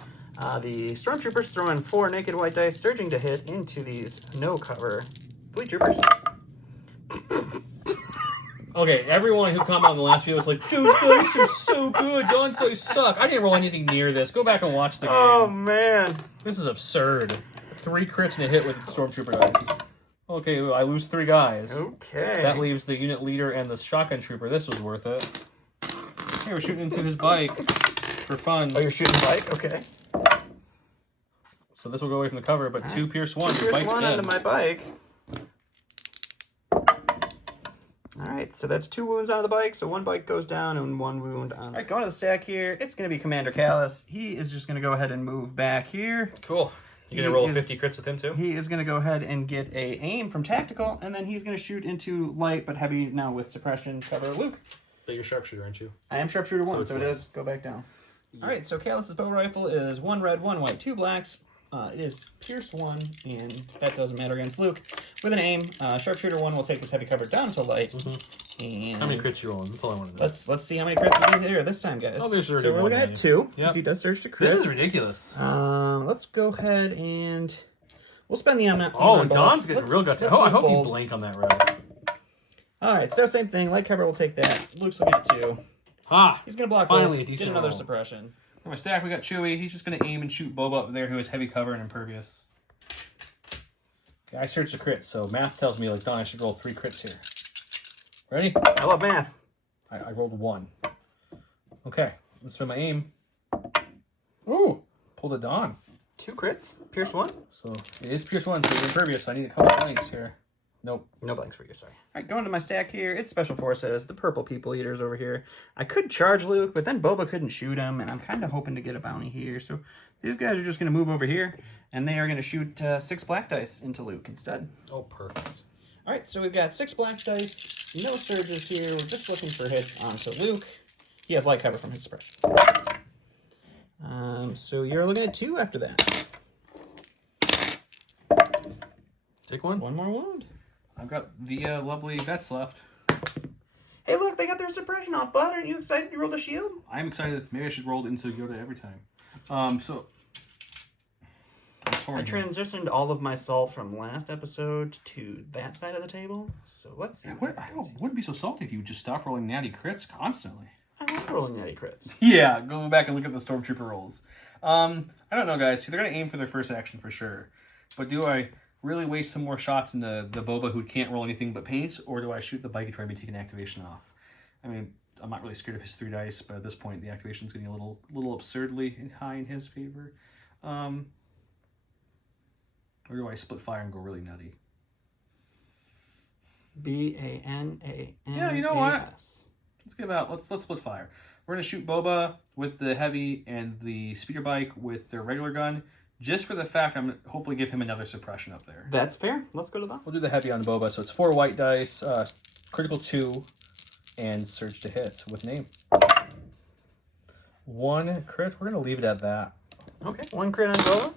The Stormtroopers throwing 4 naked white dice, surging to hit into these no-cover Fleet Troopers. Okay, everyone who commented on the last video was like, "Joe's dice are so good, Don's dice suck." I didn't roll anything near this. Go back and watch the game. Oh, man. This is absurd. 3 crits and a hit with Stormtrooper dice. Okay, I lose 3 guys. Okay. That leaves the unit leader and the shotgun trooper. This was worth it. Hey, we're shooting into his bike for fun. Oh, you're shooting the bike? Okay. So this will go away from the cover, but 2 pierce 1. 2 pierce 1 onto my bike. Alright, so that's 2 wounds onto the bike, so 1 bike goes down and 1 wound on. Alright, going to the stack here, it's going to be Commander Kallus. He is just going to go ahead and move back here. Cool. You're going to roll 50 crits with him too? He is going to go ahead and get a aim from Tactical, and then he's going to shoot into light but heavy now with suppression cover Luke. But you're sharpshooter, aren't you? I am sharpshooter 1, so it does go back down. Yeah. Alright, so Kallus's bow rifle is 1 red, 1 white, 2 blacks. It is Pierce 1, and that doesn't matter against Luke. With an aim, Sharpshooter 1 will take this heavy cover down to light. And how many crits you rolling? That's all I want to know. Let's see how many crits we do here this time, guys. Oh, there's so we're looking at 2, because he does surge to crit. This is ridiculous. Let's go ahead and we'll spend the amount. Oh, and Don's getting real gutsy. Oh, I hope you blank on that road. Alright, so same thing. Light cover will take that. Luke's looking at 2. Ah, he's going to block finally both. A decent Get another roll. suppression. On my stack, we got Chewie. He's just going to aim and shoot Boba up there, who has heavy cover and impervious. Okay, I searched the crits, so math tells me, like, Don, I should roll 3 crits here. Ready? I love math. I rolled 1. Okay, let's spin my aim. Ooh, pulled a Don. 2 crits. Pierce 1. So it is Pierce 1, so it's impervious, so I need a couple blanks here. Nope. No blanks for you, sorry. All right, going to my stack here. It's Special Forces, the purple people eaters over here. I could charge Luke, but then Boba couldn't shoot him, and I'm kind of hoping to get a bounty here. So these guys are just going to move over here, and they are going to shoot 6 black dice into Luke instead. Oh, perfect. All right, so we've got 6 black dice, no surges here. We're just looking for hits onto Luke. He has light cover from his suppression. So you're looking at 2 after that. Take 1. 1 more wound. I've got the lovely vets left. Hey, look, they got their suppression off, bud. Aren't you excited you rolled a shield? I'm excited. Maybe I should roll into Yoda every time. So I transitioned all of my salt from last episode to that side of the table. So let's see. I wouldn't be so salty if you would just stop rolling natty crits constantly. I like rolling natty crits. Yeah, go back and look at the Stormtrooper rolls. I don't know, guys. See, they're going to aim for their first action for sure. But do I really waste some more shots in the Boba who can't roll anything but paint, or do I shoot the bike and try and be taking activation off? I mean, I'm not really scared of his 3 dice, but at this point the activation is getting a little absurdly high in his favor. Or do I split fire and go really nutty? B-A-N-A-N-A-S. Yeah, you know what? Let's split fire. We're going to shoot Boba with the heavy and the speeder bike with their regular gun. Just for the fact, I'm going to hopefully give him another suppression up there. That's fair. Let's go to that. We'll do the heavy on Boba. So it's 4 white dice, critical 2, and surge to hit with name. 1 crit. We're going to leave it at that. Okay, 1 crit on Boba.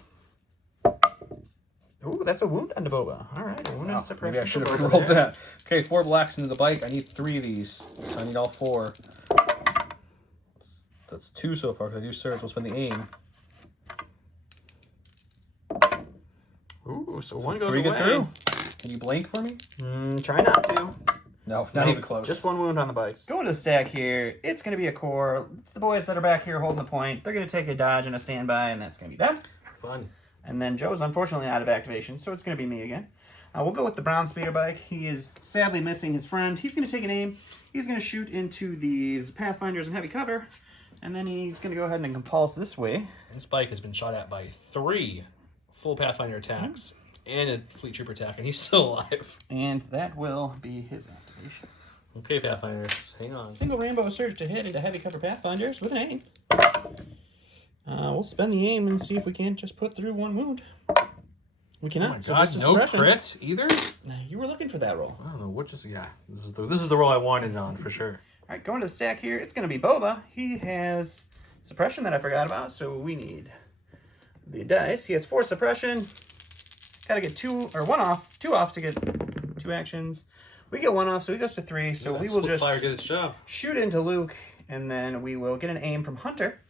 Ooh, that's a wound on Boba. All right, a wound and suppression. Maybe I should have rolled that. Okay, 4 blacks into the bike. I need 3 of these. So I need all 4. That's 2 so far because I do surge. We'll spend the aim. Ooh, so 1 goes 3 away. get through. Can you blink for me? Try not to. No, not even close. Just 1 wound on the bikes. Going to the stack here. It's going to be a core. It's the boys that are back here holding the point. They're going to take a dodge and a standby, and that's going to be them. Fun. And then Joe's unfortunately out of activation, so it's going to be me again. We'll go with the brown speeder bike. He is sadly missing his friend. He's going to take an aim. He's going to shoot into these Pathfinders in heavy cover. And then he's going to go ahead and compulse this way. This bike has been shot at by 3 full Pathfinder attacks and a Fleet Trooper attack, and he's still alive. And that will be his activation. Okay, Pathfinders, hang on. Single rainbow surge to hit into heavy cover Pathfinders with an aim. We'll spend the aim and see if we can't just put through 1 wound. We cannot. Oh my so God, just a no suppression. crits either? You were looking for that roll. I don't know what just, yeah. This is the roll I wanted on for sure. All right, going to the stack here. It's going to be Boba. He has suppression that I forgot about, so we need the dice. He has 4 suppression. Got to get 2 off to get 2 actions. We get 1 off, so he goes to 3. So we will just fire did its job. shoot into Luke, and then we will get an aim from Hunter,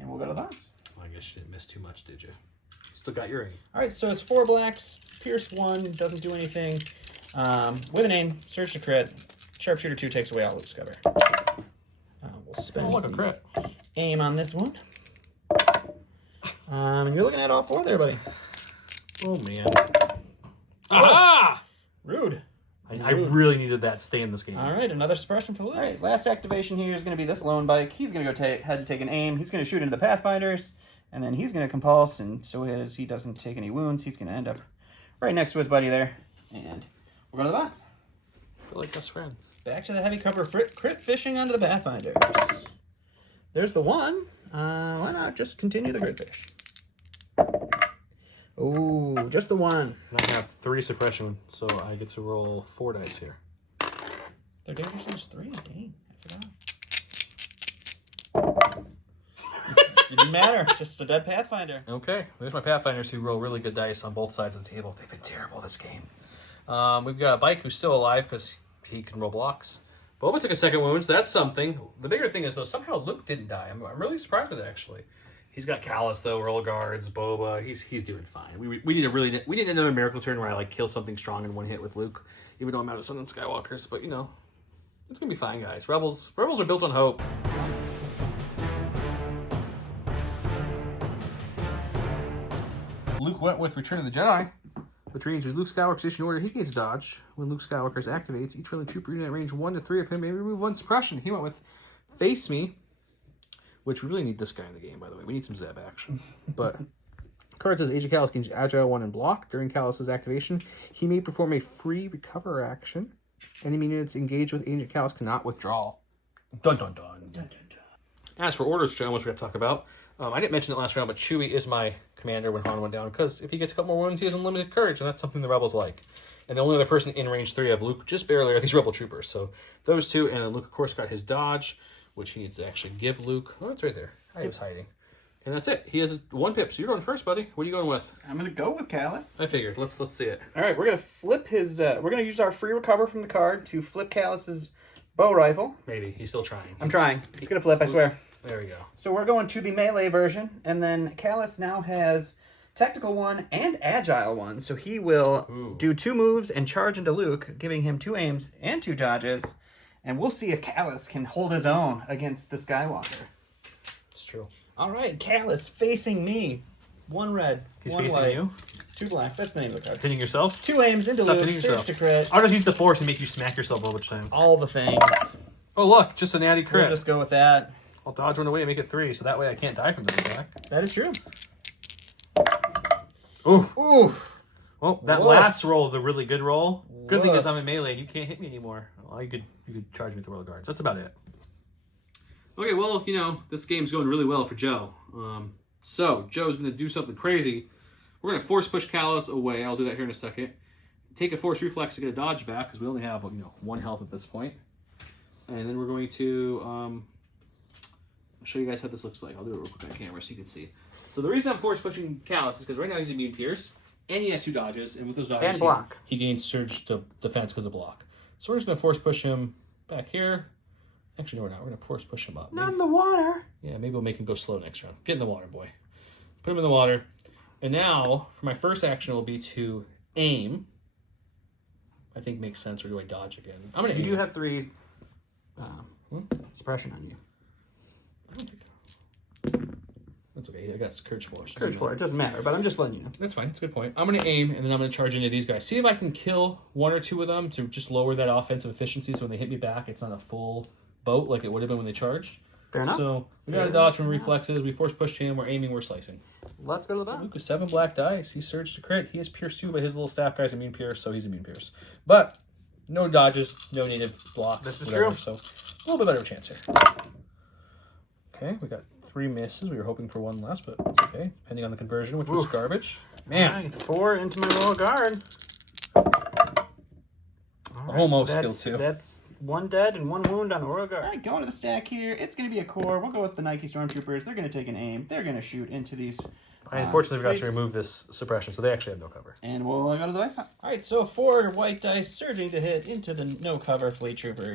and we'll go to the box. Well, I guess you didn't miss too much, did you? Still got your aim. All right, so it's 4 blacks, pierce 1, doesn't do anything. With an aim, surge to crit. Sharpshooter 2 takes away all Luke's cover. We'll spend Like a crit. aim on this one. And you're looking at all 4 there, buddy. Oh, man. Aha! Rude. I really needed that to stay in this game. All right, another suppression for Luke. All right, last activation here is going to be this lone bike. He's going to go ahead and take an aim. He's going to shoot into the Pathfinders, and then he's going to compulse, and so as he doesn't take any wounds, he's going to end up right next to his buddy there, and we'll go to the box. I feel like best friends. Back to the heavy cover crit fishing onto the Pathfinders. There's the 1. Why not just continue the crit fish? Oh, just the 1. And I have 3 suppression, so I get to roll 4 dice here. Their damage is 3. Dang, I forgot. Didn't matter. Just a dead Pathfinder. Okay, there's my Pathfinders who roll really good dice on both sides of the table. They've been terrible this game. We've got a bike who's still alive because he can roll blocks. Boba took a 2nd wound, so that's something. The bigger thing is, though, somehow Luke didn't die. I'm really surprised with it, actually. He's got Kallus, though, roll guards, Boba. He's doing fine. We need another miracle turn where I kill something strong in 1 hit with Luke, even though I'm out of Sun Skywalkers. But it's gonna be fine, guys. Rebels are built on hope. Luke went with Return of the Jedi, which means with Luke Skywalker's position order, he gains dodge. When Luke Skywalker's activates, each friendly trooper unit at range 1 to 3 of him may remove 1 suppression. He went with Face Me, which we really need this guy in the game, by the way. We need some Zeb action. But card says Agent Kallus gains Agile 1 and block. During Kallus's activation, he may perform a free recover action. Enemy units engaged with Agent Kallus cannot withdraw. Dun dun dun. Dun, dun, dun. As for orders, which I almost forgot to talk about, I didn't mention it last round, but Chewie is my commander when Han went down, because if he gets a couple more wounds, he has unlimited courage, and that's something the Rebels like. And the only other person in range 3 of Luke just barely are these Rebel troopers. So those 2, and then Luke, of course, got his dodge, which he needs to actually give Luke. Oh, it's right there. I was hiding. And that's it. He has 1 pip, so you're going first, buddy. What are you going with? I'm going to go with Kallus. I figured. Let's see it. All right, we're going to flip his... we're going to use our free recover from the card to flip Kallus's bow rifle. Maybe. He's still trying. I'm trying. It's going to flip, I swear. There we go. So we're going to the melee version, and then Kallus now has Tactical 1 and Agile 1, so he will do 2 moves and charge into Luke, giving him 2 aims and 2 dodges, and we'll see if Kallus can hold his own against the Skywalker. It's true. All right, Kallus facing me. 1 red, He's 1 facing white, you? 2 black. That's the name of the card. Hitting yourself? 2 aims into Stop Luke, hitting surge yourself. to crit. I'll just use the Force and make you smack yourself a bunch of times. All the things. Oh, look, just a natty crit. We'll just go with that. I'll dodge one away and make it 3, so that way I can't die from this attack. That is true. Oof. Oof. Well, that Woof. last roll, the really good roll. Good thing is Woof. I'm in melee and you can't hit me anymore. Well, you could charge me with the royal guards. That's about it. Okay, well, you know, this game's going really well for Joe. So, Joe's going to do something crazy. We're going to force push Kallus away. I'll do that here in a second. Take a force reflex to get a dodge back, because we only have, you know, 1 health at this point. And then we're going to I'll show you guys what this looks like. I'll do it real quick on camera so you can see. So the reason I'm force pushing Kallus is because right now he's immune pierce, and he has 2 dodges, and with those dodges, and block. He gains surge to defense because of block. So we're just going to force push him back here. Actually, no, we're not. We're going to force push him up. Not in the water. Yeah, maybe we'll make him go slow next round. Get in the water, boy. Put him in the water. And now, for my first action, will be to aim. I think makes sense, or do I dodge again? I'm going to You do have 3 suppression on you. I don't think... That's okay. I got Courage 4. So Courage 4. It doesn't matter, but I'm just letting you know. That's fine. That's a good point. I'm going to aim, and then I'm going to charge into these guys. See if I can kill 1 or 2 of them to just lower that offensive efficiency so when they hit me back, it's not a full boat like it would have been when they charged. Fair enough. So we got a dodge from reflexes. We force pushed him. We're aiming. We're slicing. Let's go to the bottom. Luke with 7 black dice. He surged to crit. He is pierce 2, but his little staff guy's immune pierce, so he's immune pierce. But no dodges, no native block. This is whatever, true. So a little bit better chance here. Okay, we got 3 misses. We were hoping for 1 less, but it's okay. Depending on the conversion, which was garbage. Man. Right, 4 into my royal guard. Almost skill 2. That's 1 dead and 1 wound on the royal guard. All right, going to the stack here. It's going to be a core. We'll go with the Nike Stormtroopers. They're going to take an aim. They're going to shoot into these. I unfortunately forgot to remove this suppression, so they actually have no cover. And we'll go to the dice. All right, so 4 white dice surging to hit into the no cover fleet troopers.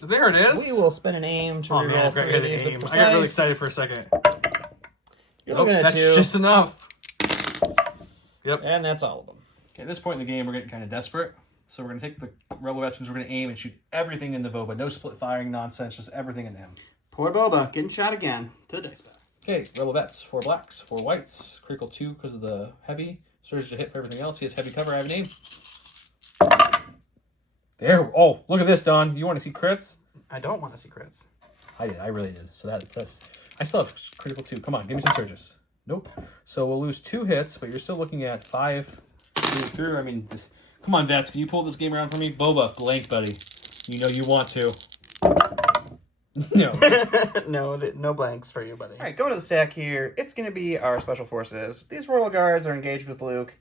There it is. We will spin an aim to Oh man, I reroll 3 got of the these with aim. I precise. got really excited for a second. You're looking at that's 2. just enough. Yep. And that's all of them. Okay, at this point in the game, we're getting kind of desperate. So we're going to take the Rebel veterans, we're going to aim and shoot everything into Boba. No split firing nonsense, just everything in him. Poor Boba getting shot again to the dice box. Okay, Rebel vets, 4 blacks, 4 whites. Critical 2 because of the heavy. Surge to hit for everything else. He has heavy cover. I have an aim. There. Oh, look at this, Don. You want to see crits? I don't want to see crits. I did. I really did. So that's... I still have critical 2. Come on, give me some surges. Nope. So we'll lose 2 hits, but you're still looking at 5 through. I mean... Come on, Vets. Can you pull this game around for me? Boba, blank, buddy. You know you want to. No. No blanks for you, buddy. All right, going to the stack here. It's going to be our special forces. These royal guards are engaged with Luke.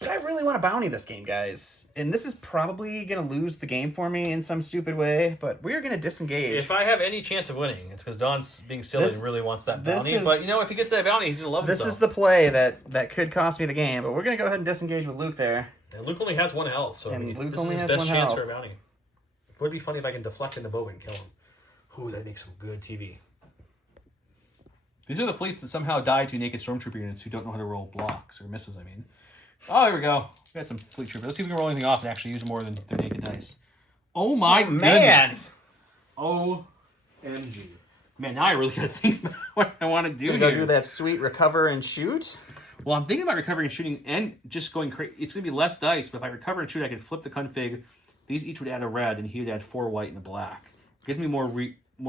But I really want to bounty this game, guys. And this is probably going to lose the game for me in some stupid way, but we're going to disengage. If I have any chance of winning, it's because Don's being silly and really wants that bounty. is- But, you know, if he gets that bounty, he's going to love This himself. is the play that could cost me the game, but we're going to go ahead and disengage with Luke there. And Luke only has 1 health, so I And mean, Luke this only is his has best 1 chance health. for a bounty. It would be funny if I can deflect into Boba and kill him. Ooh, that'd make some good TV. These are the fleets that somehow die to naked stormtrooper units who don't know how to roll blocks, or misses, I mean. Oh, here we go. We got some fleet troopers. Let's see if we can roll anything off and actually use more than their naked dice. Oh my man. goodness. OMG. Man, now I really got to think about what I want to do You're here. going to go do that sweet recover and shoot? Well, I'm thinking about recovering and shooting and just going crazy. It's going to be less dice, but if I recover and shoot, I can flip the config. These each would add a red, and he would add 4 white and a black. It gives me more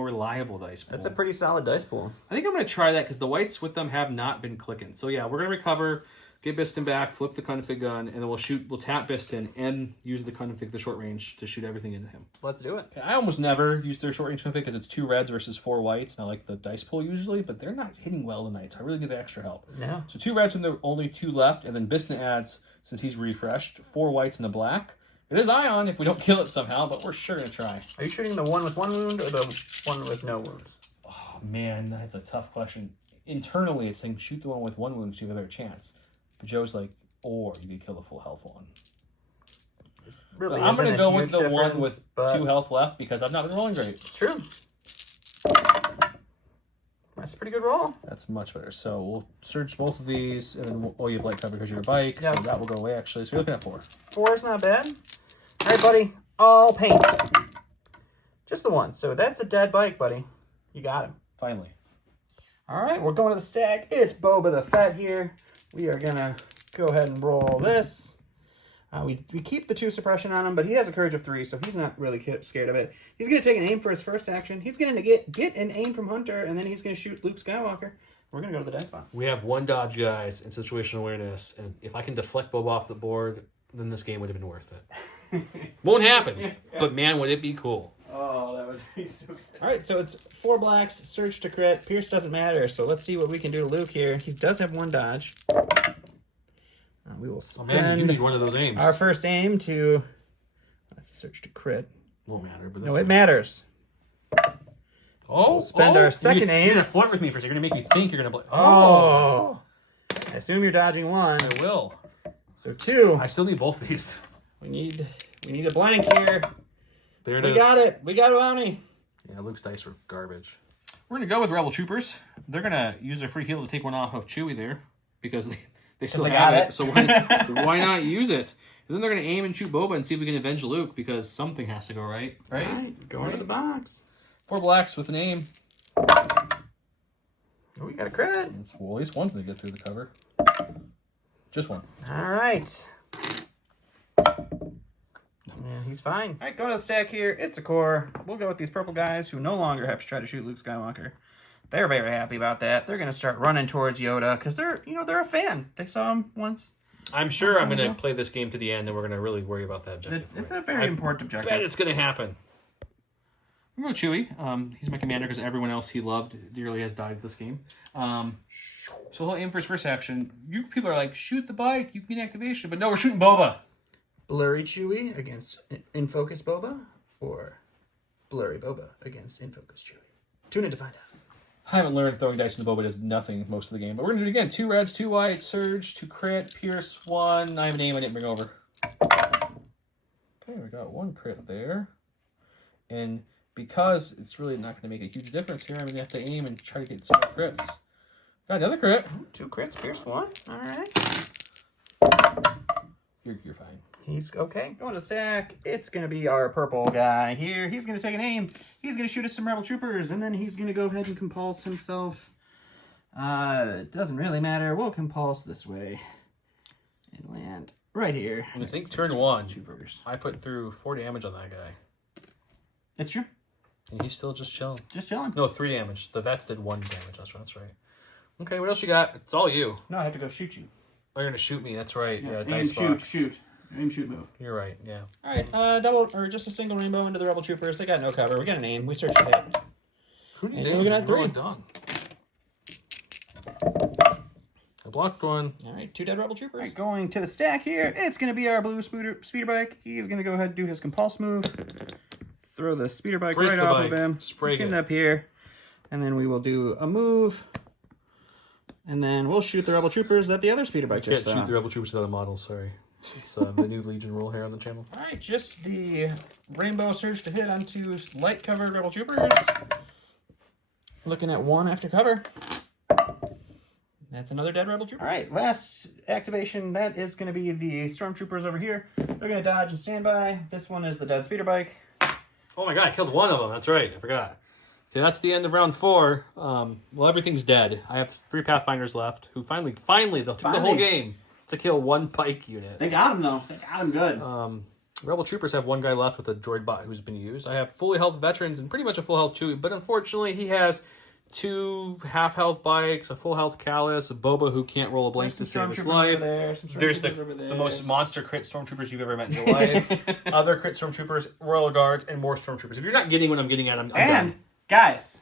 reliable dice pool. That's a pretty solid dice pool. I think I'm going to try that because the whites with them have not been clicking. So yeah, we're going to recover, get Biston back, flip the config gun, and then we'll tap Biston and use the config, the short range, to shoot everything into him. Let's do it. Okay, I almost never use their short range config because it's 2 reds versus 4 whites, not like the dice pool usually, but they're not hitting well tonight, so I really need the extra help. Yeah. So 2 reds and the only 2 left, and then Biston adds, since he's refreshed, 4 whites and a black. It is Ion if we don't kill it somehow, but we're sure going to try. Are you shooting the one with 1 wound or the one with no wounds? Oh, man, that's a tough question. Internally, it's saying shoot the one with 1 wound so you have a better chance. But Joe's like, or you could kill the full health one. Really, I'm going to go with the one difference, with but 2 health left because I've not been rolling great. It's true. That's a pretty good roll. That's much better. So we'll search both of these, and then you have light cover because you're a bike, Yep. so that will go away actually. So you're looking at 4. 4 is not bad. All right, buddy. All paint. Just the one. So that's a dead bike, buddy. You got him. Finally. All right, we're going to the stack. It's Boba the Fett here. We are going to go ahead and roll this. We keep the 2 suppression on him, but he has a courage of 3, so he's not really scared of it. He's going to take an aim for his first action. He's going to get an aim from Hunter, and then he's going to shoot Luke Skywalker. We're going to go to the dice spot. We have 1 dodge, guys, and situational awareness, and if I can deflect Boba off the board, then this game would have been worth it. Won't happen, but man, would it be cool. Oh, that would be so good. All right, so it's 4 blacks, surge to crit. Pierce doesn't matter, so let's see what we can do to Luke here. He does have 1 dodge. We will spend man, you need one of those aims. our first aim to... That's a surge to crit. Won't matter, but No, it matters. We'll spend our second aim. You're going to flirt with me first. You're going to make me think you're going to... Oh! I assume you're dodging 1. I will. So 2. I still need both of these. We need a blank here. There it We is. got it. We got a bounty. Yeah, Luke's dice were garbage. We're going to go with Rebel Troopers. They're going to use their free heal to take one off of Chewie there because they still they have got it. it. So why not use it? And then they're going to aim and shoot Boba and see if we can avenge Luke because something has to go right. All right, go into the box. 4 blacks with an aim. Oh, we got a crit. Well, at least one's going to get through the cover. Just 1. All right. Yeah, he's fine. All right, go to the stack here. It's a core. We'll go with these purple guys who no longer have to try to shoot Luke Skywalker. They're very happy about that. They're going to start running towards Yoda because they're a fan. They saw him once. I'm sure I'm going to play this game to the end and we're going to really worry about that objective. It's a very important objective. I bet it's going to happen. I'm going to go Chewie. He's my commander because everyone else he loved dearly has died this game. So he'll aim for his first action. You people are like, shoot the bike, you can get activation. But no, we're shooting Boba. Blurry Chewie against in focus Boba, or blurry Boba against in focus Chewie. Tune in to find out. I haven't learned throwing dice in the Boba does nothing most of the game. But we're going to do it again. 2 reds, 2 whites, surge, 2 crit, pierce, 1. I have an aim I didn't bring over. Okay, we got 1 crit there. And because it's really not going to make a huge difference here, I'm going to have to aim and try to get some more crits. Got another crit. 2 crits, pierce 1. All right. You're fine. He's okay. Going to the stack. It's going to be our purple guy here. He's going to take an aim. He's going to shoot us some Rebel Troopers, and then he's going to go ahead and compulse himself. It doesn't really matter. We'll compulse this way and land right here. And I think turn 1, Troopers. I put through 4 damage on that guy. It's true. And he's still just chilling. Just chilling. No, 3 damage. The vets did 1 damage. That's right. Okay, what else you got? It's all you. No, I have to go shoot you. Oh, you're going to shoot me. That's right. Yes, Yeah, aim, dice box. shoot. Aim, shoot, move. You're right, yeah. All right, double or just a single rainbow into the Rebel Troopers. They got no cover. We got an aim. We searched the hit. Who needs And aims? we're looking at We're 3. done. I blocked 1. All right, 2 dead Rebel Troopers. All right, going to the stack here, it's going to be our blue speeder bike. He's going to go ahead and do his compulse move. Throw the speeder bike Break right the off bike. of him. Spray He's it. getting up here. And then we will do a move. And then we'll shoot the Rebel Troopers that the other speeder bike Can't just shoot the Rebel Troopers without a model, sorry. It's the new Legion rule here on the channel. All right, just the rainbow surge to hit onto light covered Rebel Troopers. Looking at 1 after cover. That's another dead Rebel Trooper. All right, last activation. That is going to be the Stormtroopers over here. They're going to dodge and standby. This one is the dead speeder bike. Oh my god, I killed 1 of them. That's right, I forgot. Okay, that's the end of round 4. Well, everything's dead. I have 3 Pathfinders left, who finally, they'll take the whole game to kill 1 pike unit. They got him, though. They got him good. Rebel Troopers have 1 guy left with a droid bot who's been used. I have fully health veterans and pretty much a full health Chewie, but unfortunately he has 2 half health bikes, a full health Kallus, a Boba who can't roll a blank to save his life. There's the most monster crit stormtroopers you've ever met in your life. Other crit stormtroopers, royal guards, and more stormtroopers. If you're not getting what I'm getting at, I'm done. Guys,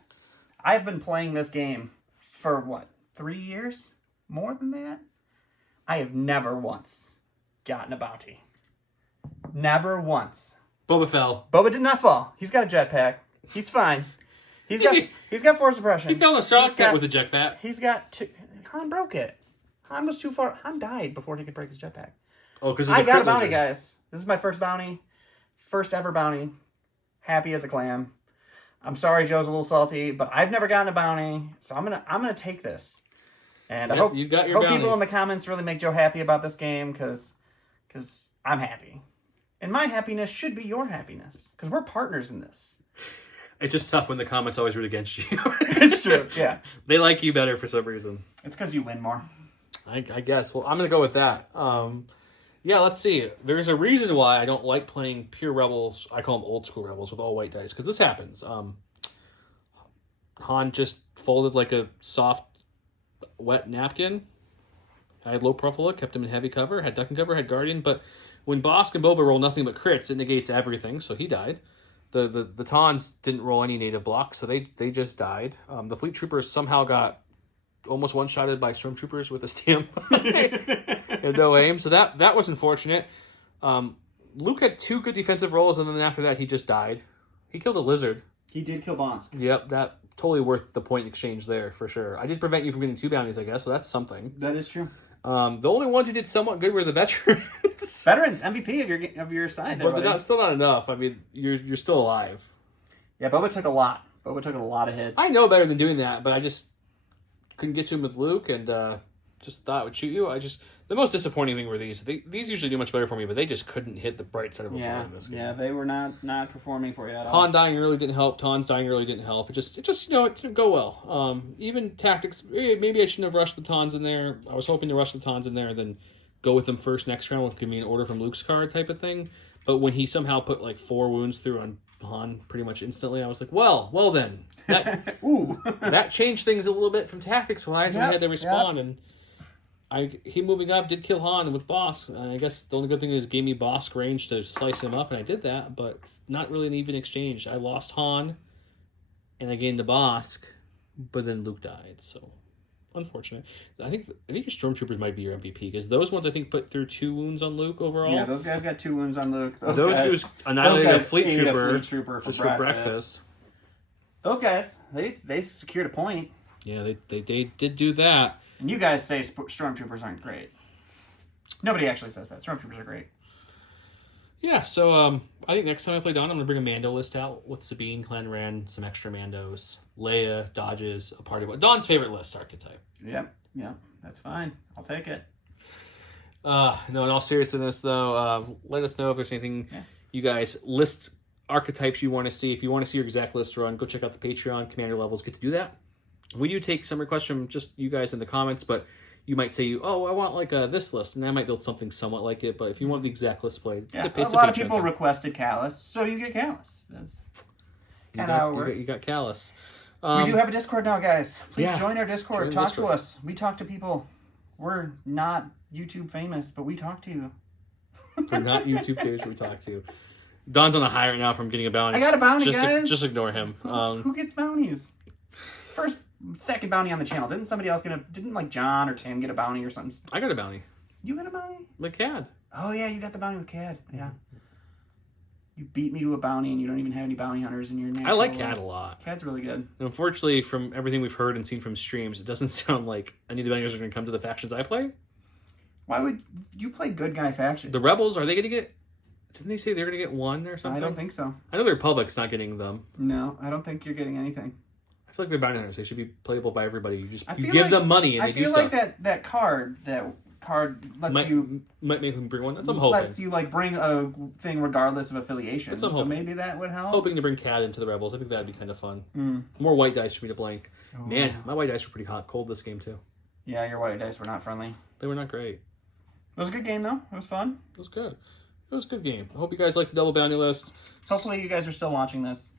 I've been playing this game for what, 3 years? More than that? I have never once gotten a bounty. Never once. Boba fell. Boba did not fall. He's got a jetpack. He's fine. He's got force suppression. He fell in a soft pit with a jetpack. He's got two. Han broke it. Han was too far. Han died before he could break his jetpack. Oh, because I got a bounty, guys. This is my first bounty. First ever bounty. Happy as a clam. I'm sorry Joe's a little salty, but I've never gotten a bounty, so I'm gonna take this. And I hope you got your bounty. People in the comments really make Joe happy about this game, because I'm happy. And my happiness should be your happiness, because we're partners in this. It's just tough when the comments always root against you. It's true, yeah. They like you better for some reason. It's because you win more. I guess. Well, I'm going to go with that. Yeah, let's see. There's a reason why I don't like playing pure Rebels. I call them old school Rebels with all white dice, because this happens. Han just folded like a soft, wet napkin. I had low profile, kept him in heavy cover, had duck and cover, had Guardian, but when Bosk and Boba roll nothing but crits, it negates everything, so he died. The Tons didn't roll any native blocks, so they just died. The Fleet Troopers somehow got almost one-shotted by Stormtroopers with a stamp and no aim, so that was unfortunate. Luke had 2 good defensive rolls, and then after that, he just died. He killed a lizard. He did kill Bonsk. Yep, that totally worth the point exchange there, for sure. I did prevent you from getting 2 bounties, I guess, so that's something. That is true. The only ones who did somewhat good were the veterans. Veterans, MVP of your side there, but they're still not enough. I mean, you're still alive. Yeah, Boba took a lot. Boba took a lot of hits. I know better than doing that, but I just couldn't get to him with Luke, and just thought it would shoot you. The most disappointing thing were these. These usually do much better for me, but they just couldn't hit the bright side of a board in this game. Yeah, they were not performing for you at all. Han dying early didn't help. Tons dying early didn't help. It just it didn't go well. Even tactics. Maybe I shouldn't have rushed the Tons in there. I was hoping to rush the Tons in there and then go with them first next round with convenient order from Luke's card type of thing. But when he somehow put like 4 wounds through on Han pretty much instantly, I was like, well then. That, that changed things a little bit from tactics-wise, and we had to respond, and he moving up did kill Han with Bosk. I guess the only good thing is it gave me Bosk range to slice him up, and I did that, but it's not really an even exchange. I lost Han, and I gained the Bosk, but then Luke died, so unfortunate. I think your Stormtroopers might be your MVP, because those ones I think put through 2 wounds on Luke overall. Yeah, those guys got 2 wounds on Luke. Those guys annihilated a Fleet Trooper just for breakfast. Those guys, they secured a point. Yeah, they did do that. And you guys say Stormtroopers aren't great. Nobody actually says that. Stormtroopers are great. Yeah, so I think next time I play Dawn, I'm going to bring a Mando list out with Sabine, Clan Ren, some extra Mandos, Leia, Dodges, a party. Dawn's favorite list archetype. Yep, that's fine. I'll take it. No, in all seriousness, though, let us know if there's anything you guys list archetypes you want to see. If you want to see your exact list run, go check out the Patreon. Commander levels get to do that. We do take some requests from just you guys in the comments, but you might say, I want like this list, and I might build something somewhat like it, but if you want the exact list played, a lot of people requested Kallus, so you get Kallus. That's kind of how it works. You got Kallus. We do have a Discord now, guys. Please join our Discord. Talk to us. We talk to people. We're not YouTube famous, but we talk to you. We're not YouTube famous, we talk to you. Don's on a high right now from getting a bounty. I got a bounty, guys. Just ignore him. Who gets bounties? Second bounty on the channel. Didn't like John or Tim get a bounty or something? I got a bounty. You got a bounty? With Cad. Oh yeah, you got the bounty with Cad. Yeah. You beat me to a bounty, and you don't even have any bounty hunters in your name. I like Cad a lot. Cad's really good. Unfortunately, from everything we've heard and seen from streams, it doesn't sound like any of the bounty hunters are going to come to the factions I play. Why would you play good guy factions? The Rebels, are they going to get... Didn't they say they're going to get 1 or something? I don't think so. I know the Republic's not getting them. No, I don't think you're getting anything. I feel like they're bounty hunters. They should be playable by everybody. You give them money and they do stuff. I feel like that card lets you... Might make them bring one. That's what I'm hoping. Lets you bring a thing regardless of affiliation. That's what I'm hoping. Maybe that would help. Hoping to bring Cad into the Rebels. I think that would be kind of fun. Mm. More white dice for me to blank. Oh. Man, my white dice were pretty cold this game too. Yeah, your white dice were not friendly. They were not great. It was a good game though. It was fun. It was good. It was a good game. I hope you guys like the double bounty list. Hopefully you guys are still watching this.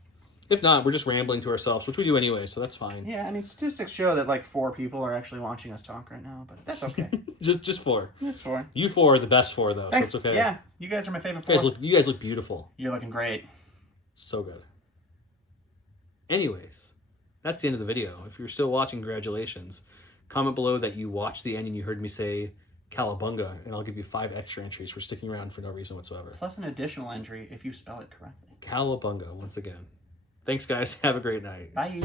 If not, we're just rambling to ourselves, which we do anyway, so that's fine. Yeah, I mean, statistics show that 4 people are actually watching us talk right now, but that's okay. just 4. Just 4. You 4 are the best 4, though, Thanks. So it's okay. Yeah, you guys are my favorite 4. You guys look beautiful. You're looking great. So good. Anyways, that's the end of the video. If you're still watching, congratulations. Comment below that you watched the end and you heard me say Cowabunga, and I'll give you 5 extra entries for sticking around for no reason whatsoever. Plus an additional entry if you spell it correctly. Cowabunga, once again. Thanks, guys. Have a great night. Bye.